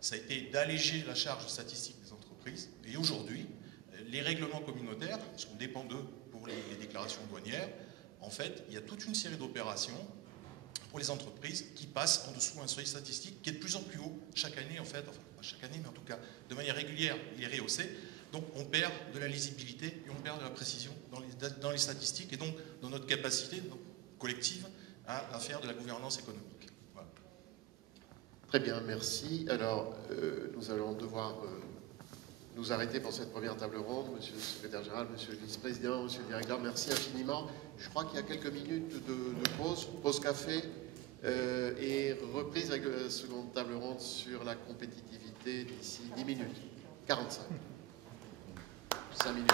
Ça a été d'alléger la charge statistique des entreprises. Et aujourd'hui, les règlements communautaires, parce qu'on dépend d'eux pour les déclarations douanières, en fait, il y a toute une série d'opérations pour les entreprises qui passent en dessous d'un seuil statistique qui est de plus en plus haut chaque année, en fait, enfin pas chaque année, mais en tout cas de manière régulière, il est rehaussé. Donc on perd de la lisibilité et on perd de la précision dans les statistiques et donc dans notre capacité collective à faire de la gouvernance économique. Voilà. Très bien, merci. Alors, nous allons devoir nous arrêter pour cette première table ronde. Monsieur le secrétaire général, monsieur le vice-président, monsieur le directeur, merci infiniment. Je crois qu'il y a quelques minutes de pause café et reprise avec la seconde table ronde sur la compétitivité d'ici 10 minutes. 45. 5 minutes.